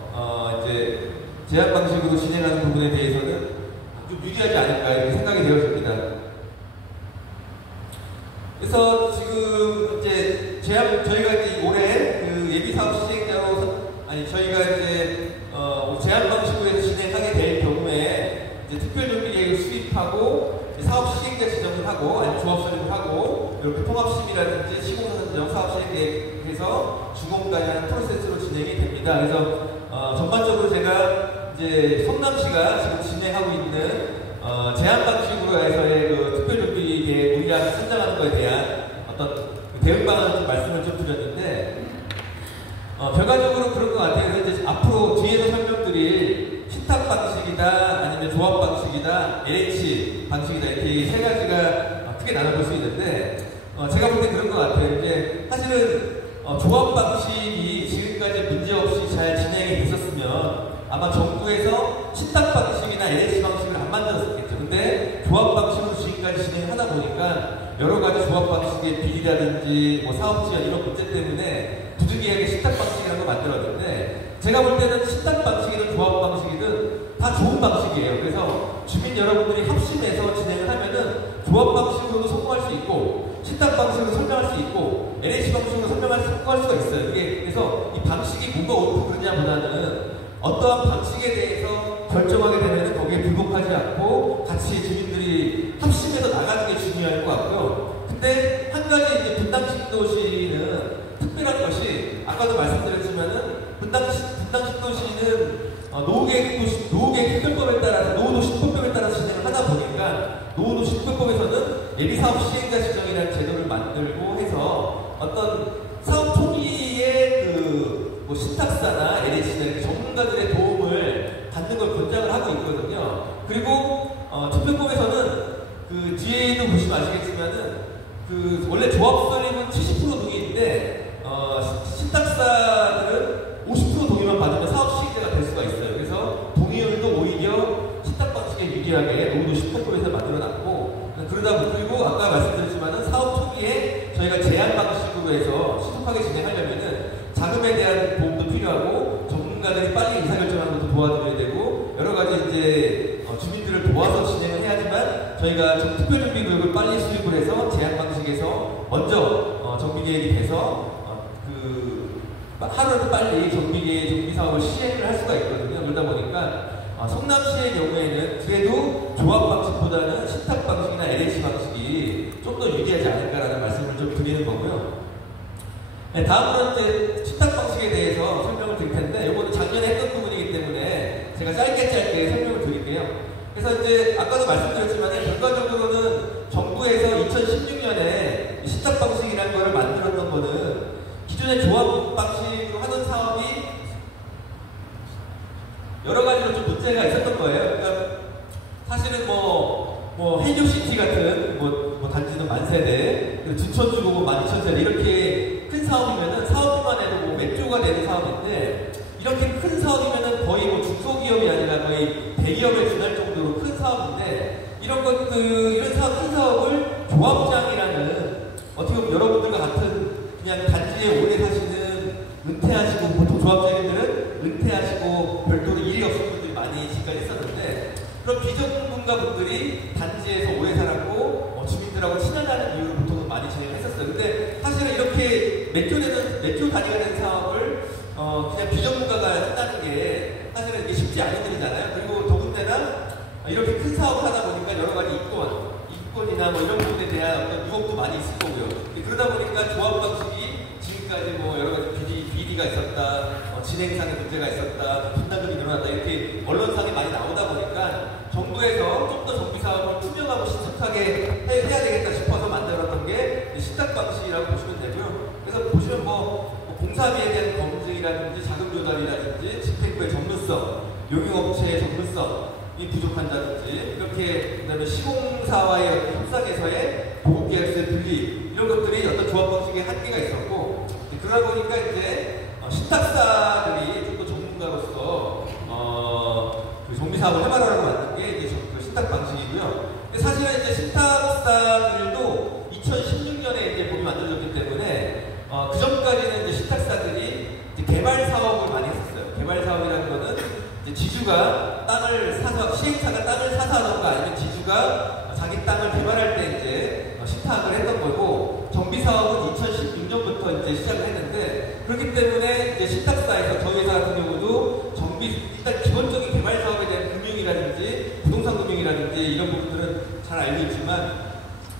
이제 제한 방식으로 진행하는 부분에 대해서는 좀 유리하지 않을까 이렇게 생각이 되어집니다. 그래서 지금 이제 저희가 이제 올해 그 예비 사업 시행자로 저희가 이제 제한 방식으로 해서 진행하게 될 경우에 이제 특별조기 계획을 수립하고 사업 시행자 지정을 하고 아니면 조합 설립을 하고 이렇게 통합심의라든지 시공사전 사업 시행 계획에서 준공까지 하는 프로세스로 진행이 됩니다. 그래서 전반적으로 제가 이제 성남시가 지금 진행하고 있는 제한 방식으로 해서의 그 특별조기 계획 우리가 선정하는 것에 대한 어떤 대응 방안을 좀 말씀을 좀 드렸는데 결과적으로 그런 것 같아요. 이제 앞으로 뒤에서 설명드릴 신탁 방식이다, 아니면 조합 방식이다, LH 방식이다 이렇게 세 가지가 크게 나눠볼 수 있는데 제가 볼 때 그런 것 같아요. 이제 사실은 조합 방식이 지금까지 문제 없이 잘 진행이 됐었으면 아마 정부에서 신탁 방식이나 LH 방식을 안 만들었겠죠. 근데 조합 방식으로 지금까지 진행하다 보니까 여러 가지 조합 방식의 비리라든지 뭐 사업 지원 이런 문제 때문에 부득이하게 신탁 방식이라는 걸 만들었는데 제가 볼 때는 신탁 방식이든 조합 방식이든 다 좋은 방식이에요. 그래서 주민 여러분들이 합심해서 진행을 하면은 조합 방식으로도 성공할 수 있고 신탁 방식으로 설명할 수 있고 LH 방식으로 성공할 수가 있어요. 이게 그래서 이 방식이 뭐가 옳고 그러냐보다는 어떠한 방식에 대해서 결정하게 되면 거기에 불복하지 않고 같이 주민들이 합심해서 나가는 게 중요할 것 같고요. 근데 한 가지 이제 분당신도시는 특별한 것이 아까도 말씀드렸지만은 분당신도시는 노후계획 특별법에 따라서 노후도시특별법에 따라서 진행을 하다 보니까 노후도시특별법에서는 예비사업 시행자 지정이라는 제도를 만들고 해서 어떤 사업 초기에 뭐 신탁사나 LH나 이렇게 전문가들의 도움을 받는 걸 권장을 하고 있거든요. 그리고 특별법에서는 그 뒤에도 보시면 아시겠지만은 그 원래 조합 설립은 70% 동의인데 신탁사들은 50% 동의만 받으면 사업 시행자가 될 수가 있어요. 그래서 동의율도 오히려 신탁 방식에 유리하게 노후도시특별법에서 만들어놨고 그리고 아까 말씀드렸지만은 사업 초기에 저희가 제한 방식으로 해서 신속하게 진행하려면은 자금에 대한 도움도 필요하고 전문가들이 빨리 의사결정하는 것도 도와드려야 되고 여러 가지 이제 주민들을 도와서 진행을 해야지만 저희가 좀 특별정비구역을 빨리 수립을 해서 제한 방식에서 먼저 정비계획이 돼서 하루라도 빨리 정비 사업을 시행을 할 수가 있거든요. 그러다 보니까 성남시의 경우에는 그래도 조합 방식보다는 신탁 방식이나 LH 방식이 좀 더 유리하지 않을까라는 말씀을 좀 드리는 거고요. 네, 다음으로 이제 신탁 방식에 대해서 설명을 드릴 텐데 이거는 작년에 했던 부분이기 때문에 제가 짧게 설명을 드릴게요. 그래서 이제 아까도 말씀드렸지만 결과적으로는 정부에서 2016년에 신탁 방식이라는 거를 만들었던 거는 기존의 조합 방식으로 하던 사업이 여러 가지로 좀 문제가 있었던 거예요. 그러니까 사실은 해저시티 같은 단지는 만세대, 둔천주고 12,000세대 이렇게 큰 사업이면은 사업비만 해도 몇 조가 되는 사업인데 이렇게 큰 사업이면은 거의 중소기업이 아니라 거의 대기업에 준할 정도로 큰 사업인데 이런 큰 사업을 조합장이라는 어떻게 보면 여러분들과 같은 그냥 단지에 오래 사시는 은퇴하시고 보통 조합장님들은 은퇴하시고 별도로 일이 없는 분들이 많이 지금까지 했었는데 그런 비전문가분들이 단지에서 오래 살았고 주민들하고 친하다는 이유로 보통은 많이 진행했었어요. 근데 사실은 이렇게 몇 조 단위가 된 사업을 그냥 비전문가가 한다는 게 사실은 이게 쉽지 않은 일이잖아요. 그리고 더군다나 이렇게 큰 사업을 하다 보니까 여러 가지 이권이나 이런 부분에 대한 어떤 유혹도 많이 있을 거고요. 그러다 보니까 조합 방식이 지금까지 여러 가지 비리가 있었다, 진행상의 문제가 있었다, 분담금이 늘어났다 이렇게 언론상에 많이 나오다 보니까 정부에서 좀 더 정비 사업을 투명하고 신속하게 해야 되겠다 싶어서 만들었던 게 신탁 방식이라고 보시면 되고요. 그래서 보시면 공사비에 대한 검증이라든지 자금 조달이라든지 집행부의 전문성, 용역업체의 전문성이 부족한다든지 이렇게 그다음에 시공사와의 협상에서의 보호계약서의 분리 이런 것들이 어떤 조합 방식의 한계가 있었고 그러다 보니까 이제 신탁사들이 좀 더 전문가로서 정비 사업을 해봐라고 만든 게 이제 신탁 신탁 방식이고요. 근데 사실은 이제 신탁사들도 2016년에 이제 법이 만들어졌기 때문에 그 전까지는 이제 신탁사들이 이제 개발 사업을 많이 했었어요. 개발 사업이라는 거는 이제 지주가 땅을 사서, 시행사가 땅을 사서 하던가 아니면 지주가 자기 땅을 개발할 때 이제 신탁을 했던 거고, 정비 사업은 2016년부터 이제 시작을 했는데, 그렇기 때문에 이제 신탁사에서 저희 회사 같은 경우도 정비, 일단 기본적인 개발 사업에 대한 금융이라든지 부동산 금융이라든지 이런 부분들은 잘 알고 있지만,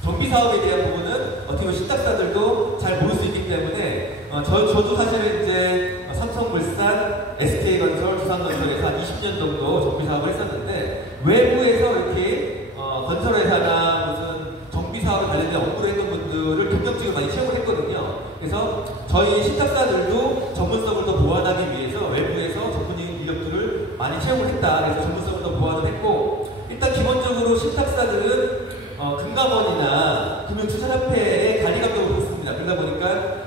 정비 사업에 대한 부분은 어떻게 보면 신탁사들도 잘 모를 수 있기 때문에 저도 사실은 이제 삼성물산, SK건설, 두산건설에서 한 20년 정도 정비 사업을 했었는데, 외부에서 이렇게 건설회사나 무슨 정비 사업에 관련된 업무를 했던 분들을 경력직을 많이 채용을 했거든요. 그래서 저희 신탁사들도 전문성을 더 보완하기 위해서 외부에서 전문적인 인력들을 많이 채용을 했다. 그래서 전문성을 더 보완을 했고, 일단 기본적으로 신탁사들은 금감원이나 금융투자협회의 관리 감독을 받습니다. 그러다 보니까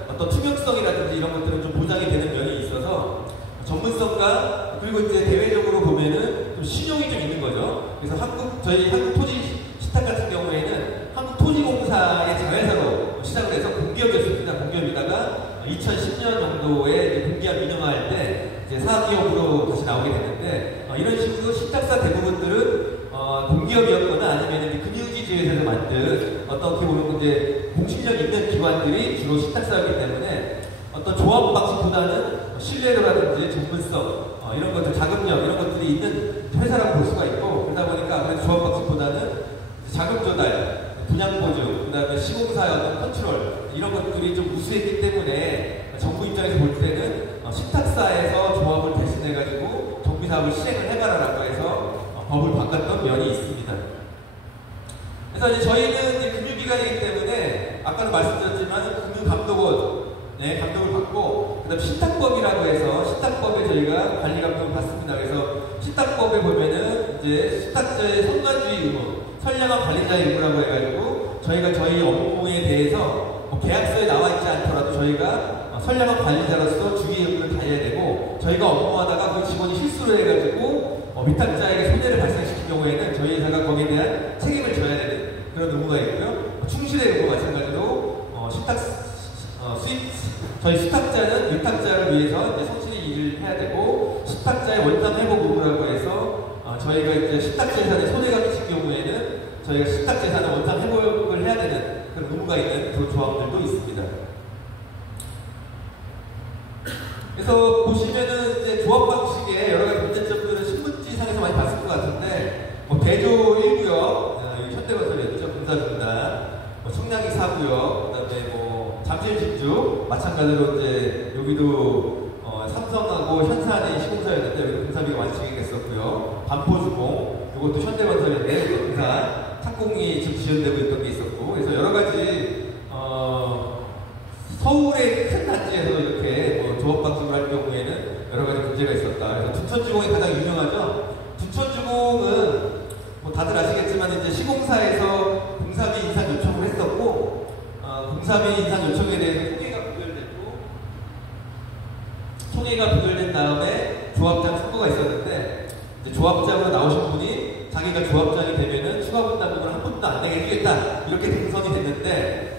어떤 투명성이라든지 이런 것들은 좀 보장이 되는 면이 있어서 전문성과, 그리고 이제 대외적으로 보면은 좀 신용이 좀 있는 거죠. 그래서 저희 한국토지 신탁 같은 경우에는 한국토지공사의 자회사로 시작을 해서 공기업이었습니다. 공기업이다가 2010년 정도에 공기업 민영화할 때 이제 사기업으로 다시 나오게 됐는데, 이런 식으로 신탁사 대부분들은 공기업이었거나 아니면 금융지주에서 만든 어떻게 보면 이제 공신력 있는 기관들이 주로 신탁사였기 때문에 어떤 조합 방식보다는 신뢰도라든지 전문성, 이런 것들, 자금력 이런 것들이 있는 회사라고 볼 수가 있고, 그러다 보니까 아무래도 조합 방식보다는 자금 조달, 분양 보증, 그다음에 시공사의 어떤 컨트롤 이런 것들이 좀 우수했기 때문에 정부 입장에서 볼 때는 신탁사에서 조합을 대신해가지고 정비 사업을 시행을 해봐라라고 해서 법을 바꿨던 면이 있습니다. 그래서 이제 저희는 이제 금융기관이기 때문에 아까도 말씀드렸지만 금융감독원 감독을 받고, 그다음 신탁법이라고 해서 신탁법에 저희가 관리 감독을 받습니다. 그래서 신탁법에 보면은 이제 신탁자의 선관주의 의무, 선량한 관리자의 의무라고 해가지고 저희가 저희 업무에 대해서 계약서에 나와 있지 않더라도 저희가 선량한 관리자로서 주의 의무를 다해야 되고, 저희가 업무하다가 그 직원이 실수를 해가지고 위탁자에게 손해를 발생시킨 경우에는 저희 회사가 거기에 대한 책임을 져야 되는 그런 의무가 있고요. 충실의 의무 마찬가지로 저희 수탁자는 위탁자를 위해서 이제 성실히 일을 해야 되고, 수탁자의 원상 회복 의무라고 해서 저희가 이제 수탁 재산에 손해가 끼친 경우에는 저희가 수탁 재산을 원상 회복을 해야 되는 그런 의무가 있는 그런 조항들도 있습니다. 그래서 보시면은 이제 조합 방식의 여러 가지 문제점들은 신문지상에서 많이 봤을 것 같은데, 대조 1구역, 현대건설이었죠. 군사중단, 청량리 4구역, 그다음에 잠실 집주 마찬가지로 이제 여기도 삼성하고 현산이 시공사였는데 여기 공사비가 많이 진행됐었고요. 반포주공 이것도 현대건설인데 공사 착공이 지금 지연되고 있던 게 있었고, 그래서 여러 가지 서울의 큰 단지에서 이렇게 조합 방식을 할 경우에는 여러 가지 문제가 있었다. 그래서 두천주공이 가장 유명하죠. 두천주공은 다들 아시겠지만 이제 시공사에서 공사비 인상 요청을 했었고, 공사비 인상 요청에 대해서 총회가 부결된 다음에 조합장 선거가 있었는데, 이제 조합장으로 나오신 분이 자기가 조합장이 되면은 추가 분담금을 한 푼도 안 내게 해주겠다 이렇게 당선이 됐는데,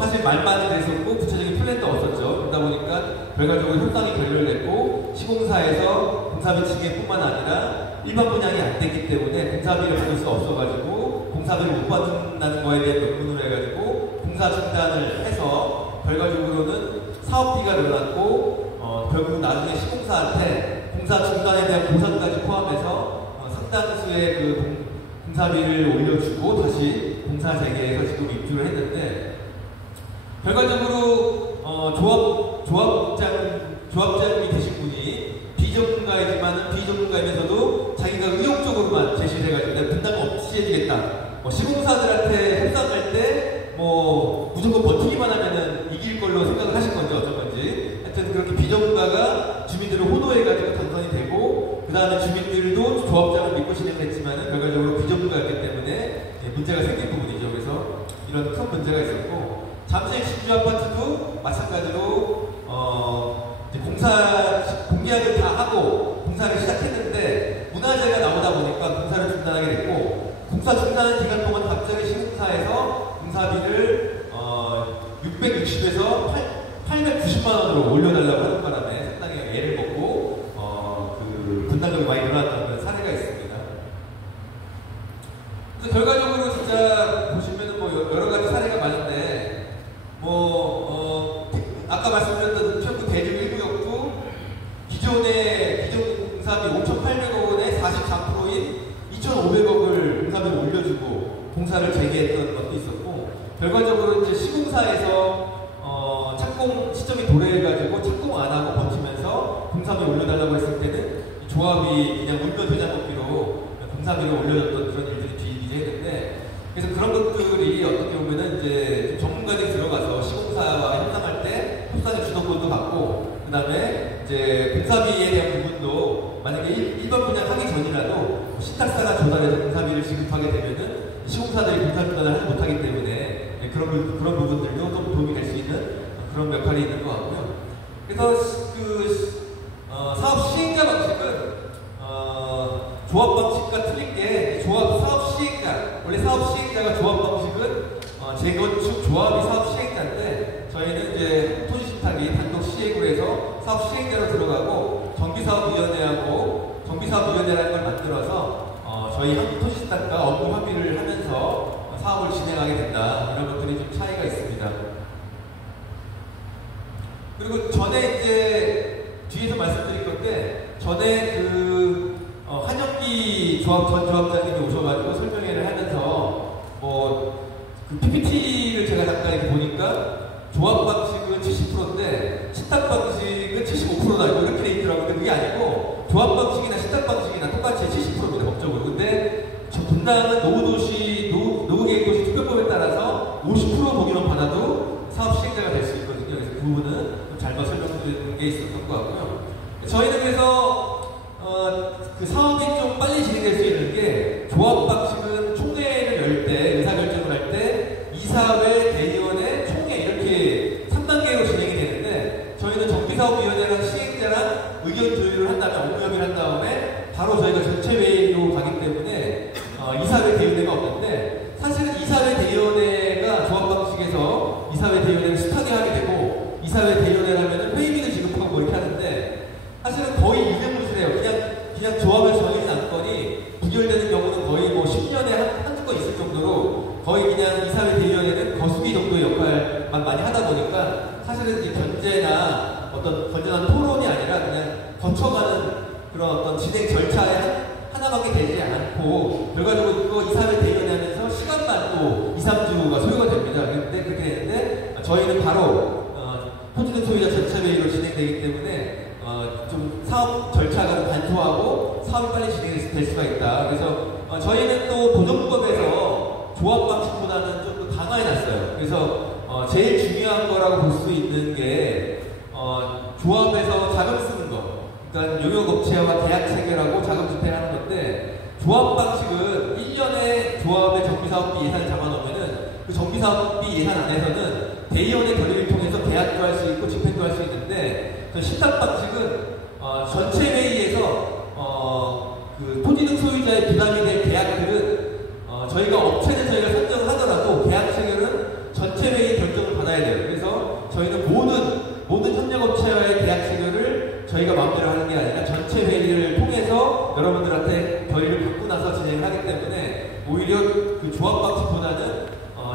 사실 말만 됐었고 구체적인 플랜도 없었죠. 그러다 보니까 결과적으로 협상이 결렬됐고, 시공사에서 공사비 징계뿐만 아니라 일반 분양이 안 됐기 때문에 공사비를 받을 수 없어가지고 공사비를 못 받는다는 거에 대한 명분으로 해가지고 공사 중단을 해서 결과적으로는 사업비가 늘어났고, 결국 나중에 시공사한테 공사 중단에 대한 보상까지 포함해서 상당수의 그 공사비를 올려주고 다시 공사 재개해서 지금 입주를 했는데, 결과적으로 조합장이 되신 분이 비전문가이지만 비전문가이면서도 자기가 의욕적으로만 제시를 해가지고 내가 분담금 없이 해주겠다. 시공사들한테 협상할 때 무조건 버티기만 하면은 이길 걸로 생각을 하신 건지 어쩐 건지, 하여튼 그렇게 비전문가가 주민들을 호도해가지고 당선이 되고, 그 다음에 주민들도 조합장을 믿고 진행을 했지만 결과적으로 비전문가였기 때문에 문제가 생긴 부분이죠. 그래서 이런 큰 문제가 있었고, 잠실 신주 아파트도 마찬가지로 공계약을 다 하고 공사를 시작했는데 문화 분화제가 나오다 보니까 공사를 중단하게 됐고, 공사 중단한 기간 동안 갑자기 시공사에서 공사비를 660에서 890만 원으로 올려달라고 하는 바람에 상당히 애를 먹고 그 분담금이 많이 늘어났다는 사례가 있습니다. 그래서 결과적으로 진짜 보시면은 뭐 여러 가지 사례가 많은데, 아까 말씀드렸던 평구 대륙 1구역도 기존 공사비 5,800억 원에 44%인 2,500억을 공사비를 올려주고 공사를 재개했던 것도 있었고, 결과적으로 이제 시공사에서 착공 시점이 도래해가지고 착공 안 하고 버티면서 공사비 올려달라고 했을 때는 조합이 그냥 물건 되잡먹기로 공사비를 올려줬던 그런 일들이 비일비재했는데, 그래서 그런 것들이 어떻게 보면은 이제 전문가들이 들어가서 시공사와 협상할 때 협상의 주도권도 받고, 그 다음에 이제 공사비에 대한 부분도 만약에 일반 분양 하기 전이라도 신탁사가 조달해서 공사비를 지급하게 되면은 시공사들이 공사 조달을 하지 못하기 때문에 그런 부분들도 좀 도움이 될 수 있는 그런 역할이 있는 것 같고요. 그래서 사업 시행자 방식은 조합 방식과 틀린 게, 사업 시행자, 원래 사업 시행자가 조합 방식은 재건축 조합이 사업 시행자인데, 저희는 이제 토지신탁이 단독 시행으로 해서 사업 시행자로 들어가고, 정비사업위원회라는 걸 만들어서 저희 토지신탁과 업무 협의를 하면서 사업을 진행하게 된다. 이런 것들이 좀 차이가 있습니다. 그리고 전에 이제 뒤에서 말씀드릴 건데, 전에 한영기 전 조합장님이 오셔가지고 설명회를 하면서 그 PPT를 제가 잠깐 이렇게 보니까 조합 방식은 70%인데 신탁 방식은 75%다 이렇게 돼 있더라고요. 근데 그게 아니고 조합 방식이나 신탁 방식이나 똑같이 70%입니다, 법적으로. 근데 저 분당은 노후계획도시 특별법에 따라서 50% 동의만 받아도 사업 시행자가 될 수 있거든요. 그래서 그 부분은 좀 잘못 설명드리는 게 있었던 것 같고요. 저희는 그래서 그 사업이 좀 빨리 진행될 수 있는 게, 조합 방식은 총회를 열 때, 의사결정을 할 때 이사회, 대의원회, 총회 이렇게 3단계로 진행이 되는데, 저희는 정비사업위원회랑 시행자랑 의견 조율을 한 다음에 업무 협의를 한 다음에 바로 저희가 전체회의로 가기 때문에 이사회, 대의원회가 없는데, 사실은 이사회, 대의원회가 조합 방식에서 이사회, 대의원회를 숱하게 하게 되고, 이사회, 대의원회를 하면 회의비를 지급하고 뭐 이렇게 하는데, 사실은 거의 유명무실해요. 그냥 조합을 정해진 안건이 부결되는 경우는 거의 10년에 한두 건 있을 정도로, 거의 그냥 이사회, 대의원회는 거수기 정도의 역할만 많이 하다 보니까, 사실은 이제 견제나 어떤 건전한 토론이 아니라 그냥 거쳐가는 그런 어떤 진행 절차에 하나밖에 되지 않고, 결과적으로 그거 이사회, 대의원회 하면서 시간만 또 2, 3주가 소요가 됩니다. 근데 그렇게 되는데, 저희는 바로 토지는 소유자 전체회의로 진행되기 때문에 좀 사업 절차가 간소하고 사업이 빨리 진행될 수가 있다. 그래서 저희는 또 도정법에서 조합 방식보다는 좀 더 강화해놨어요. 그래서 제일 중요한 거라고 볼 수 있는 게 조합에서 자금 쓰는 거. 그러니까 용역업체와 계약 체결하고 자금 집행하는 건데, 조합 방식은 1년에 조합의 정비사업비 예산을 잡아놓으면은 그 정비사업비 예산 안에서는 대의원의 결의를 통해서 계약도 할 수 있고 집행도 할 수 있는데, 신탁 방식은 전체 회의에서 그 토지 등 소유자의 부담이 될 계약들은 저희가 업체는 저희가 선정을 하더라도 계약 체결은 전체 회의 결정을 받아야 돼요. 그래서 저희는 모든 협력업체와의 계약 체결을 저희가 마음대로 하는 게 아니라 전체 회의를 통해서 여러분들한테 결의를 받고 나서 진행을 하기 때문에, 오히려 그 조합 방식보다는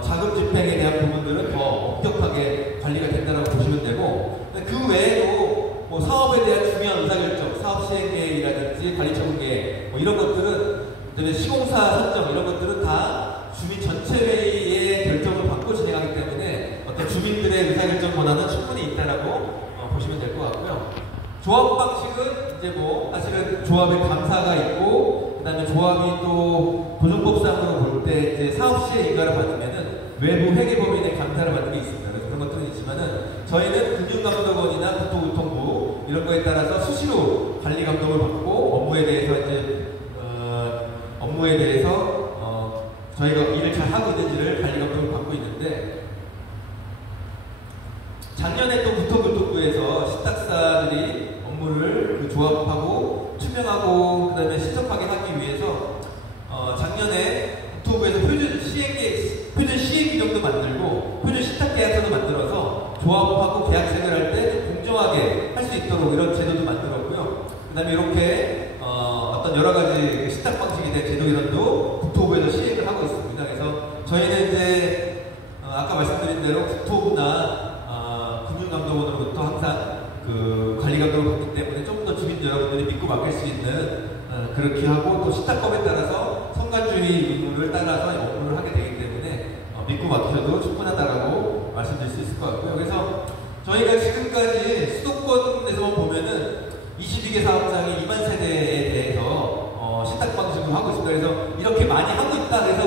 자금 집행에 대한 부분들은 더 엄격하게 관리가 된다고 보시면 되고, 그 외에도 사업에 대한 중요한 의사결정, 사업 시행계획이라든지 관리처분계획 이런 것들은, 그다음에 시공사 선정 이런 것들은 다 주민 전체 회의의 결정을 받고 진행하기 때문에 어떤 주민들의 의사결정 권한은 충분히 있다라고 보시면 될 것 같고요. 조합 방식은 이제 사실은 조합의 감사가 있고, 그다음에 조합이 또 도정법상으로 볼 때 이제 사업시에 인가를 받으면은 외부 회계법인의 감사를 받는 게 있습니다. 그래서 그런 것들은 있지만은, 저희는 금융감독원이나 국토교통부 이런 거에 따라서 수시로 관리 감독을 받고, 업무에 대해서 저희가 일을 잘 하고 있는지를 관리 감독을 받고 있는데, 작년에 또 국토교통부에서 신탁사들이 업무를 조합하고 투명하고 그다음에 신속하게 작년에 국토부에서 표준 시행 규정도 만들고 표준 신탁 계약서도 만들어서 조합하고 계약 체결할 때 공정하게 할 수 있도록 이런 제도도 만들었고요. 그다음에 이렇게 어떤 여러 가지 신탁 방식에 대한 제도 개선도 국토부에서 시행을 하고 있습니다. 그래서 저희는 이제 아까 말씀드린 대로 국토부나 금융감독원으로부터 항상 그 관리 감독을 받기 때문에 좀 더 주민 여러분들이 믿고 맡길 수 있는 그렇게 하고 또 신탁법에 따라서 성간주의 의무를 따라서 업무를 하게 되기 때문에 믿고 맡겨도 충분하다라고 말씀드릴 수 있을 것 같고요. 그래서 저희가 지금까지 수도권에서만 보면은 22개 사업장이 2만 세대에 대해서 신탁 방식으로 하고 있습니다. 그래서 이렇게 많이 하고 있다. 그래서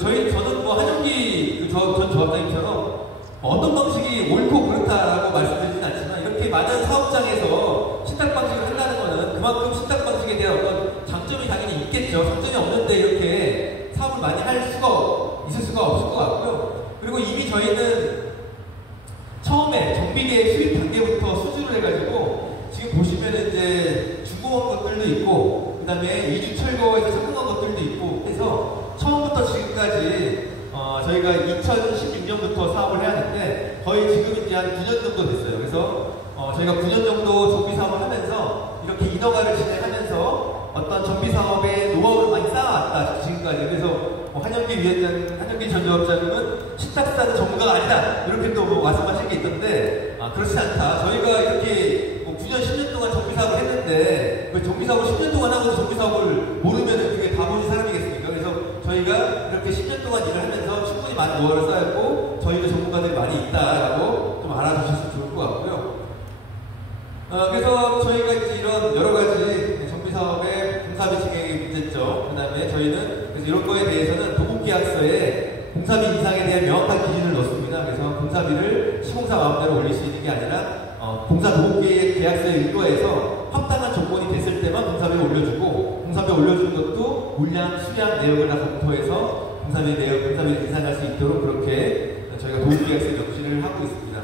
저는 한영기 전 조합장님처럼 어떤 방식이 옳고 그렇다라고 말씀드리진 않지만 이렇게 많은 사업장에서 신탁 방식을 한다는 것은 그만큼 신탁 방식에 대한 어떤 장점이 당연히 있겠죠. 장점이 없는데 이렇게 사업을 많이 있을 수가 없을 것 같고요. 그리고 이미 저희는 처음에 정비계 수립 단계부터 수주를 해가지고 지금 보시면 이제 준공한 것들도 있고 그 다음에 이주 철거에서 착공한 것들도 있고 해서 처음부터 지금까지 저희가 2016년부터 사업을 해왔는데 거의 지금 이제 한 9년 정도 됐어요. 그래서 저희가 9년 정도 정비 사업을 하면서 이렇게 인허가를 진행하면서 어떤 정비 사업에 노하우를 많이 쌓아왔다 지금까지. 그래서 한영기 전 조합장님은 신탁사는 전문가가 아니다 이렇게 또 말씀하신 게 있던데 그렇지 않다. 저희가 이렇게 9년 10년 동안 정비 사업을 했는데 왜 정비 사업을 10년 동안 하고도 정비 사업을 모르면 그게 바보지 사람이겠습니까? 그래서 저희가 이렇게 10년 동안 일을 하면서 충분히 많은 노하우를 쌓였고 저희도 전문가들이 많이 있다라고 좀 알아두셨으면 좋을 것 같고요. 그래서 저희가 이제 이런 여러 가지 정비 사업의 공사비 진행의 문제점, 그 다음에 저희는 그래서 이런 거에 대해서는 도급계약서에 공사비 인상에 대한 명확한 기준을 넣습니다. 그래서 공사비를 시공사 마음대로 올릴 수 있는 게 아니라 공사 도급계약서에 의거해서 합당한 조건이 됐을 때만 공사비를 올려주고 공사비 올려주는 것도 물량, 수량, 내역을 다 검토해서 공사비를 인상할 수 있도록 그렇게 저희가 도급계약서 정신을 하고 있습니다.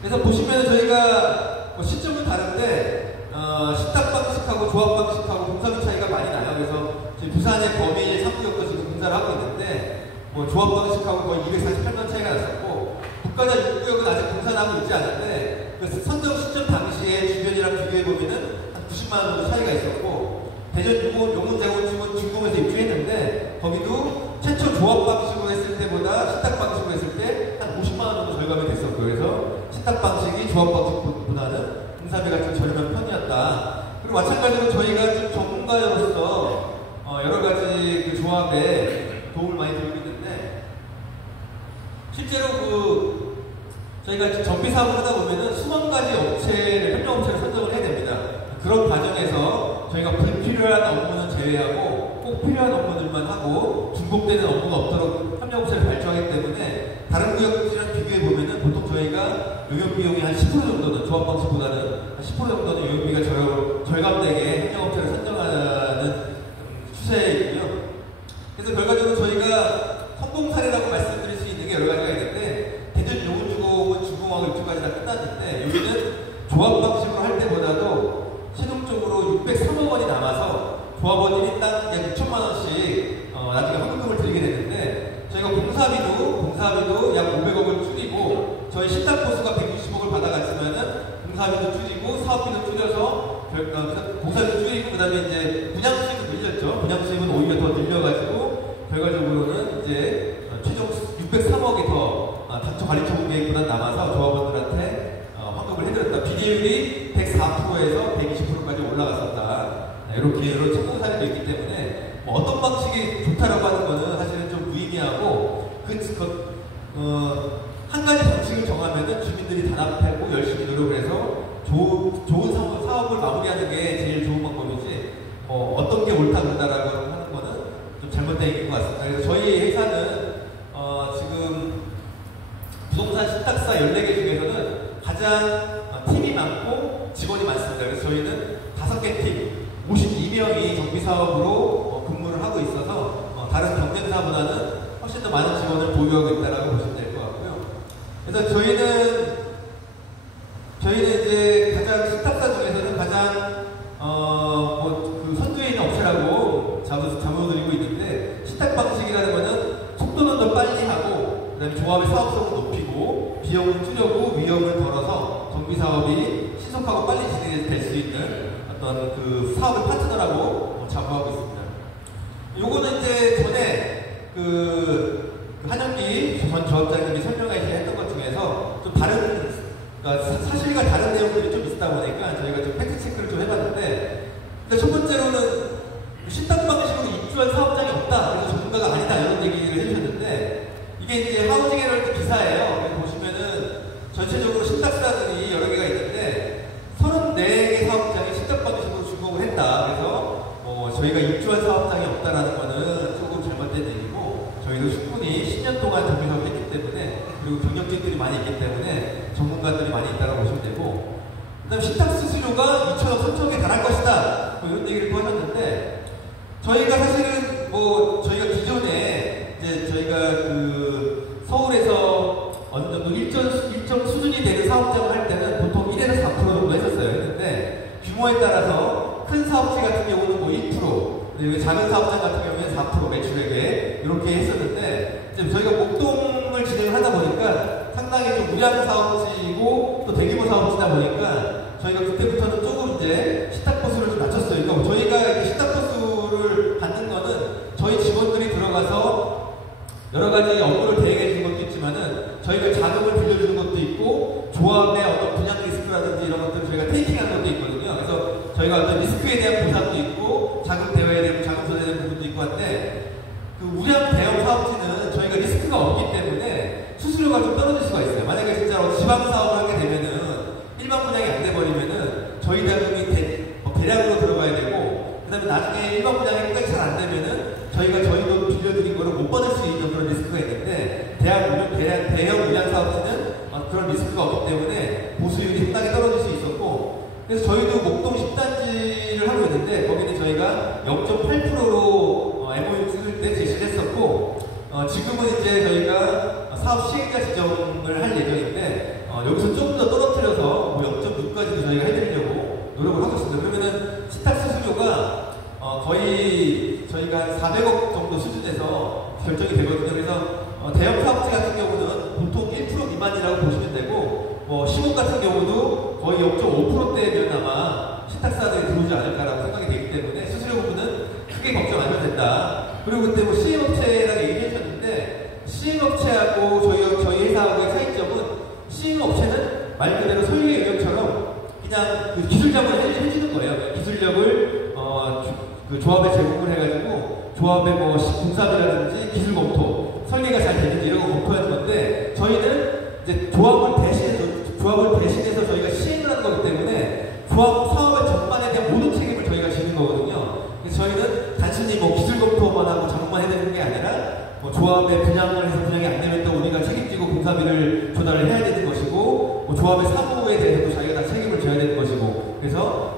그래서 보시면 저희가 시점은 다른데 신탁 방식하고 조합 방식하고 공사비 차이가 많이 나요. 그래서 지금 부산의 범위 3구역도 지금 공사를 하고 있는데 조합 방식하고 거의 248만 차이가 났었고 국가자 6구역은 아직 공사를 하고 있지 않은데 그 선정 시점 당시에 주변이랑 비교해보면은 한 90만 원 정도 차이가 있었고 대전 용문재건축은 준공에서 입주했는데 거기도 최초 조합 방식으로 했을 때보다 신탁 방식으로 했을 때 한 50만 원 정도 절감이 됐었고요. 그래서 신탁 방식이 조합 방식보다는 공사비가 좀 저렴한 편이었다. 그리고 마찬가지로 저희가 좀 전문가로서 여러 가지 그 조합에 도움을 많이 드리고 있는데 실제로 저희가 정비 사업을 하다 보면은 수만 가지 협력업체를 선정을 해야 됩니다. 그런 과정에서 저희가 불필요한 업무는 제외하고 꼭 필요한 업무들만 하고 중복되는 업무가 없도록 협력업체를 발주하기 때문에 다른 구역들이랑 비교해보면은 보통 저희가 용역비용이 한 10% 정도는 조합 방식보다는 한 10% 정도는 용역비가 절감되게 협력업체를 선정하는 추세이고요. 그래서 결과적으로 저희가 성공 사례라고 말씀드릴 수 있는 게 여러 가지가 있는데 대전 용운주공은 준공하고 입주까지 다 끝났는데 여기는 조합 방식으로 할 때보다도 최종적으로 603억 원이 남아서 조합원이 일당 약 6천만 원씩 나중에 헌금을 드리게 됐는데 저희가 공사비도 약 500억을 줄이고 저희 신탁 보수가 160억을 받아갔지만은 공사비도 줄이고 사업비도 줄여서 공사비도 줄이고 그 다음에 이제 분양수익을 늘렸죠. 분양수익은 오히려 더 늘려가지고 결과적으로는 이제 최종 603억이 더 당초 관리처분 계획보다 남아서 조합원들한테 환급을 해드렸다. 비례율이 104%에서 120%까지 올라갔었다. 이렇게 여러 성공 사례도 있기 때문에 어떤 방식이 좋다라고 하는 거는 사실은 좀 무의미하고 한 가지 방식을 정하면은 주민들이 단합하고 열심히 노력을 해서 좋은 사업을 마무리하는 게 제일 좋은 방법이지 어떤 게 옳다 그르다라고 하는 거는 좀 잘못되어 있는 것 같습니다. 그래서 저희 회사는 지금 부동산 신탁사 14개 중에서는 가장 팀이 많고 직원이 많습니다. 그래서 저희는 5개 팀 52명이 정비사업으로 근무를 하고 있어서 다른 경쟁사보다는 훨씬 더 많은 직원을 보유하고 있다고 보시면 될 것 같고요. 그래서 저희는 이제 가장 신탁사 중에서는 가장 그 선두에 있는 업체라고 높이고 비용을 줄여고 위험을 덜어서 정비 사업이 신속하고 빨리 진행될 수 있는 어떤 그 사업의 파트너라고 자부하고 있습니다. 요거는 이제 전에 그 한영기 전 조합장님이 설명하셨던 것 중에서 좀 다른, 그러니까 사실과 다른 내용들이 좀 있다 보니까 저희가 좀 팩트 체크를 좀 해봤는데, 근데 첫 번째로는 신탁 방식으로 입주한 사업장이 없다, 그래서 전문가가 아니다 이런 얘기를 해주셨는데, 이게 이제 하우징 헤럴드 기사예요. 그래서 보시면은 전체적으로 신탁사들이 여러 개가 있는데 34개 사업장이 신탁 방식으로 준공을 했다. 그래서 저희가 입주한 사업장이 없다라는 거는 조금 잘못된 얘기고, 저희도 충분히 10년 동안 정비 사업을 했기 때문에, 그리고 경력진들이 많이 있기 때문에 전문가들이 많이 있다고 보시면 되고, 그 다음 신탁 수수료가 2천억, 3천억에 달할 것이다, 뭐 이런 얘기를 또 하셨는데, 저희가 사실은 저희가 기존에 이제 저희가 그 서울에서 어느 정도 일정 수준이 되는 사업장을 할 때는 보통 1에서 4% 정도 했었어요. 했는데 규모에 따라서 큰 사업체 같은 경우는 1%, 그리고 작은 사업장 같은 경우는 4% 매출액에 이렇게 했었는데, 이제 저희가 목동을 진행을 하다 보니까 상당히 좀 무량 사업지이고 또 대규모 사업지다 보니까 저희가 그때부터는 조금 이제 시탁보수를 좀 낮췄어요. 그러니까 저희가 시탁보수를 받는 거는 저희 직원들이 들어가서 여러 가지 업무를 대행해 주는 것도 있지만은, 저희가 자금을 빌려주는 것도 있고, 조합의 어떤 분양 리스크라든지 이런 것들을 저희가 테이킹하는 것도 있거든요. 그래서 저희가 어떤 리스크에 대한 보상도 있고, 자금 대여에 대한 자금 소재에 대한 부분도 있고 한데, 그 우량 대형 사업지는 저희가 리스크가 없기 때문에 수수료가 좀 떨어질 수가 있어요. 만약에 진짜로 지방 사업을 하게 되면은 일반 분양이 안 돼버리면은 저희 자금이 대량으로 들어가야 되고, 그 다음에 나중에 일반 분양이 끝까지 잘 안 되면은 저희가 저희 돈 빌려드린 거를 못 받을 수 있는 그런 리스크가 있는데, 대형 물량 사업지는 그런 리스크가 없기 때문에 보수율이 상당히 떨어질 수 있었고, 그래서 저희도 목동 10단지를 하고 있는데, 거기는 저희가 0.8%로 MOU 쓸 때 제시를 했었고, 지금은 이제 저희가 사업 시행자 지정을 할 예정인데, 여기서 좀 더 떨어뜨려서 0.6까지도 저희가 해드리려고 노력을 하고 있습니다. 그러면은 신탁 수수료가 거의 저희가 한 400억 정도 수준에서 결정이 되거든요. 그래서 대형 사업지 같은 경우는 보통 1% 미만이라고 보시면 되고, 10억 같은 경우도 거의 0.5%대면 아마 신탁사들이 들어오지 않을까라고 생각이 되기 때문에 수수료 부분은 크게 걱정 안 해도 된다. 그리고 그때 시행업체라고 얘기해 주셨는데, 시행업체하고 저희 회사하고의 차이점은, 시행업체는 말 그대로 설계 인력처럼 그냥 그 기술 자문을 해주는 거예요. 기술력을 그 조합에 제공을 해가지고 조합의 공사비라든지 기술 검토, 설계가 잘 되는지 이런 거 검토하는 건데, 저희는 이제 조합을 대신해서 저희가 시행을 하는 거기 때문에 조합 사업의 전반에 대한 모든 책임을 저희가 지는 거거든요. 그래서 저희는 단순히 기술 검토만 하고 작업만 해야 되는 게 아니라, 조합의 분양을 해서 분양이 안 되면 또 우리가 책임지고 공사비를 조달을 해야 되는 것이고, 조합의 사무에 대해서도 자기가 다 책임을 져야 되는 것이고, 그래서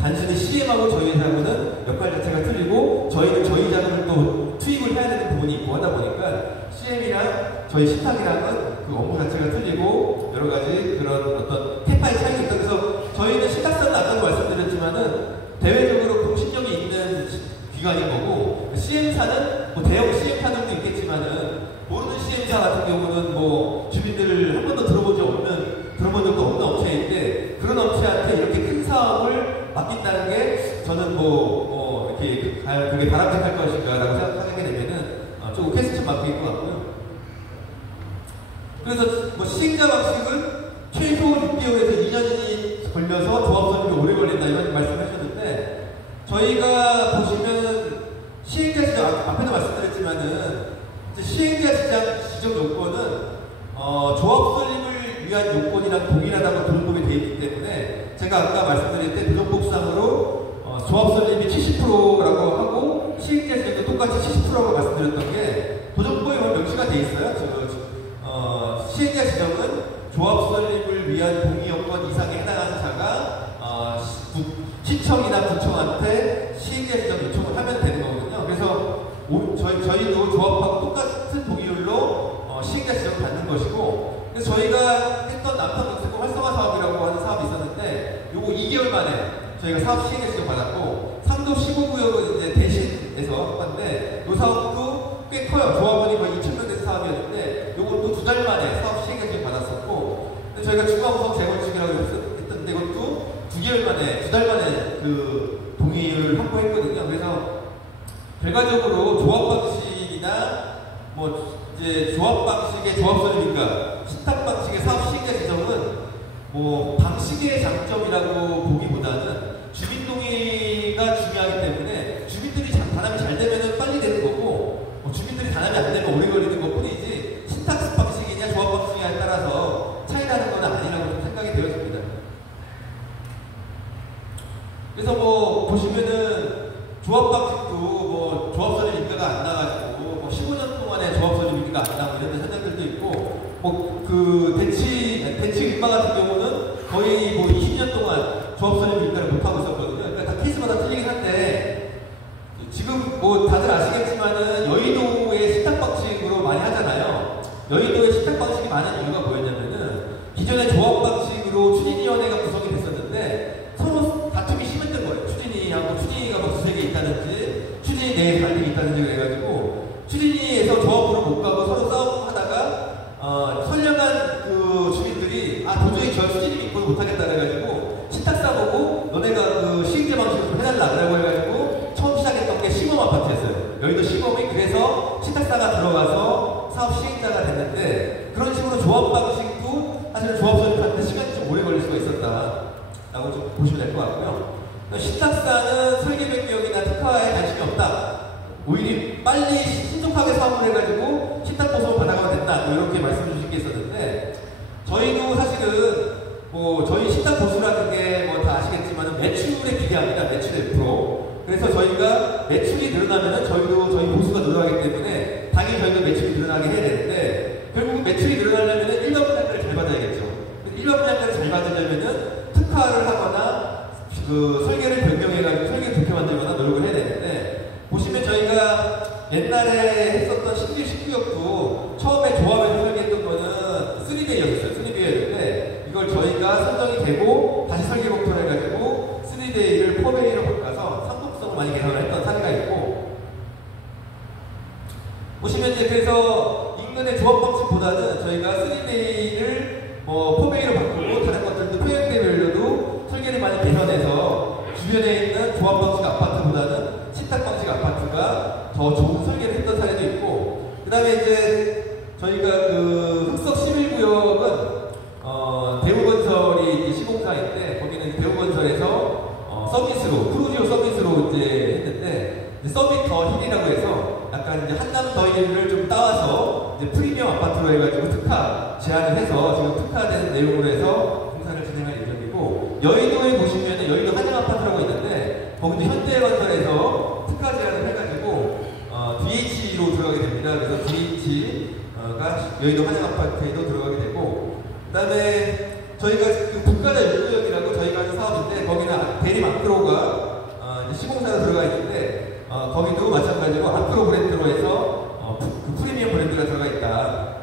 단순히 CM하고 저희 회사하고는 역할 자체가 틀리고, 저희는 저희 자금을 또 투입을 해야 되는 부분이 있고 하다 보니까 CM이랑 저희 신탁이랑은 그 업무 자체가 틀리고, 여러 가지 그런 어떤 캐파의 차이가 있다. 그래서 저희는 신탁사는 아까도 말씀드렸지만은 대외적으로 공신력이 있는 기관인 거고, CM사는 대형 CM사들도 있겠지만은 모르는 CM사 같은 경우는 주민들을 한 번도 들어본 적도 없는 업체인데, 그런 업체한테 이렇게 큰 사업을 맡긴다는 게 저는 이렇게 과연 그게 바람직할 것인가라고 생각하게 되면은 조금 퀘스천 마크인 것 같고요. 그래서 시행자 방식은 최소 6개월에서 2년이 걸려서 조합 설립이 오래 걸린다 이런 말씀을 하셨는데, 저희가 보시면 시행자 지정, 앞에도 말씀드렸지만은 시행자 지정 요건은 조합 설립을 위한 요건이랑 동일하다고 등록이 되어 있기 때문에, 제가 아까 말씀드릴 때 도정법상으로 조합 설립이 70%라고 하고 시행자 지정도 똑같이 70%라고 말씀드렸던 게 도정법에 보면 명시가 되어 있어요. 시행자 지정은 조합 설립을 위한 동의 요건 이상에 해당하는 자가 시청이나 구청한테 시행자 지정 요청을 하면 되는 거거든요. 그래서 저희도 조합하고 똑같은 동의율로 시행자 지정을 받는 것이고, 그래서 저희가 했던 남편동세권 활성화 사업이라고 하는 사업이 있었는데, 요거 2개월 만에 저희가 사업 시행자 지정 받았고, 상도 15구역은 이제 대신해서 한 건데, 이 사업도 꽤 커요. 조합원이 거의 2,000명 된 사업이었는데, 요것도 2달 만에 저희가 추가 구성 재건축이라고 했던데 이것도 2개월 만에, 2달 만에 그 동의를 확보했거든요. 그래서 결과적으로 조합 방식이나 뭐 이제 조합 방식의 조합설의 민가, 신탁 방식의 사업 시행자 지정은 뭐 방식의 장점이라고 보기보다는 주민 동의가 중요하기 때문에 주민들이 단합이 잘 되면 빨리 되는 거고 주민들이 단합이 안 되면 오래 걸리는 것 뿐이지 신탁 방식이냐 조합 방식이냐에 따라서 차이 나는 건 아니라고 좀 생각이 되었습니다. 그래서 뭐 보시면은 조합 방식도 뭐 조합설의 민가가 안 나가지고 뭐 15년 동안에 조합설의 민가가 안 나고 이런 현장들도 있고 뭐 그 대치 일마 같은 경우는 거의 뭐 20년 동안 조합설의 민가를 못 하고 있었거든요. 그러니까 다 케이스마다 틀리긴 한데 지금 뭐 다들 아시겠지만은 여의도의 신탁 방식으로 많이 하잖아요. 여의도의 신탁 방식이 많은 이유가 뭐였냐면은 기존의 조합 방식으로 추진위원회가 구성이 됐었는데 서로 다툼이 심했던 거예요. 추진위하고 추진위가 뭐 두세 개 있다든지 추진위 내에 갈등이 있다든지 그래가지고 추진위에서 조합으로 못 가고 서로 싸움하다가 선량한 그 주민들이 도저히 저 추진위 믿고 못하겠다 그래가지고 신탁사 보고 너네가 그 시행제 방식으로 좀 해달라 그러고 해가지고 처음 시작했던 게 시범 아파트였어요. 여의도 시범이 그래서 신탁사가 들어가서 사업 시행자가 됐는데 그런 식으로 조합 방식도 사실은 조합 설립하는데 시간이 좀 오래 걸릴 수가 있었다라고 좀 보시면 될 것 같고요. 신탁사는 설계 변경이나 특화에 관심이 없다. 오히려 빨리 신속하게 사업을 해가지고 신탁 보수를 받아가면 된다. 뭐 이렇게 말씀 주신 게 있었는데 저희도 사실은 뭐 저희 신탁 보수라는 게 뭐 다 아시겠지만 매출에 기대합니다. 매출의 100%. 그래서 저희가 매출이 늘어나면은 저희도 저희 보수가 늘어나기 때문에 당연히 저희도 매출이 늘어나게 해야 되는데 결국 매출이 늘어나려면은 일반 분양가를 잘 받아야겠죠. 일반 분양가를 잘 받으려면은 특화를 하거나 그 설계를 변경해가지고 설계를 좋게 만들거나 노력을 해야 되는데 보시면 저희가 옛날에 했었던 19구역도 처음에 조합에서 설계했던 거는 3데이였어요. 3데이였는데 이걸 저희가 선정이 되고 다시 설계 검토를 해가지고 3데이를 4데이로 바꿔서 상품성을 많이 개선을 했던 사례가 있고 보시면 이제 그래서 인근의 조합 방식보다는 저희가 3데이를 뭐 4데이로 바꾸고 다른 것들도 표현대별로도 설계를 많이 개선해서 주변에 있는 조합 방식 아파트보다는 신탁 방식 아파트가 더 좋은 설계를 했던 사례도 있고 그 다음에 이제 저희가 그 흑석 11구역은 대우건설이 시공사인데 거기는 대우건설에서 서비스로 크루지오 서비스로 이제 했는데 이제 서밋 더 힐이라고 해서 약간 이제 한남 더 힐을 좀 따와서 이제 프리미엄 아파트로 해가지고 특화 제안을 해서 지금 특화된 내용으로 해서 공사를 진행할 예정이고 여의도에 보시면은 여의도 한양 아파트라고 있는데 거기도 현대건설에서 특화 제안을 해가지고 DH로 들어가게 됩니다. 그래서 DH가 여의도 한양 아파트에도 들어가게 되고 그 다음에 저희가 그 국가자 6구역이라고 저희가 하는 사업인데 거기는 대림 아크로가 시공사로 들어가 있는데 거기도 마찬가지로 아크로 브랜드로 해서 그 프리미엄 브랜드가 들어가 있다.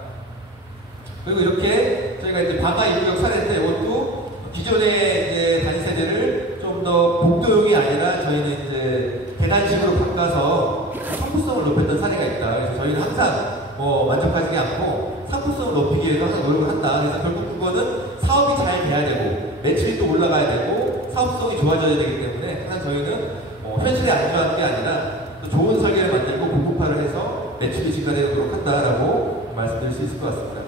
그리고 이렇게 저희가 이제 방화 1구역 사례인데 이것도 기존의 이제 단세대를 좀 더 복도용이 아니라 저희는 이제 계단식으로 바꿔서 상품성을 높였던 사례가 있다. 그래서 저희는 항상 뭐 만족하지 않고 상품성을 높이기 위해서 항상 노력을 한다. 그래서 결국 그거는 사업이 잘 돼야 되고 매출이 또 올라가야 되고 사업성이 좋아져야 되기 때문에 항상 저희는 현실에 안주하는 게 아니라 또 좋은 설계를 만들고 고급화를 해서 매출이 증가되도록 한다라고 말씀드릴 수 있을 것 같습니다.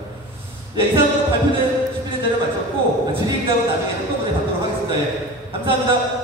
네, 이상으로 발표된 10년 전에 마쳤고 질의응답은 나중에 한꺼번에 받도록 하겠습니다. 예, 감사합니다.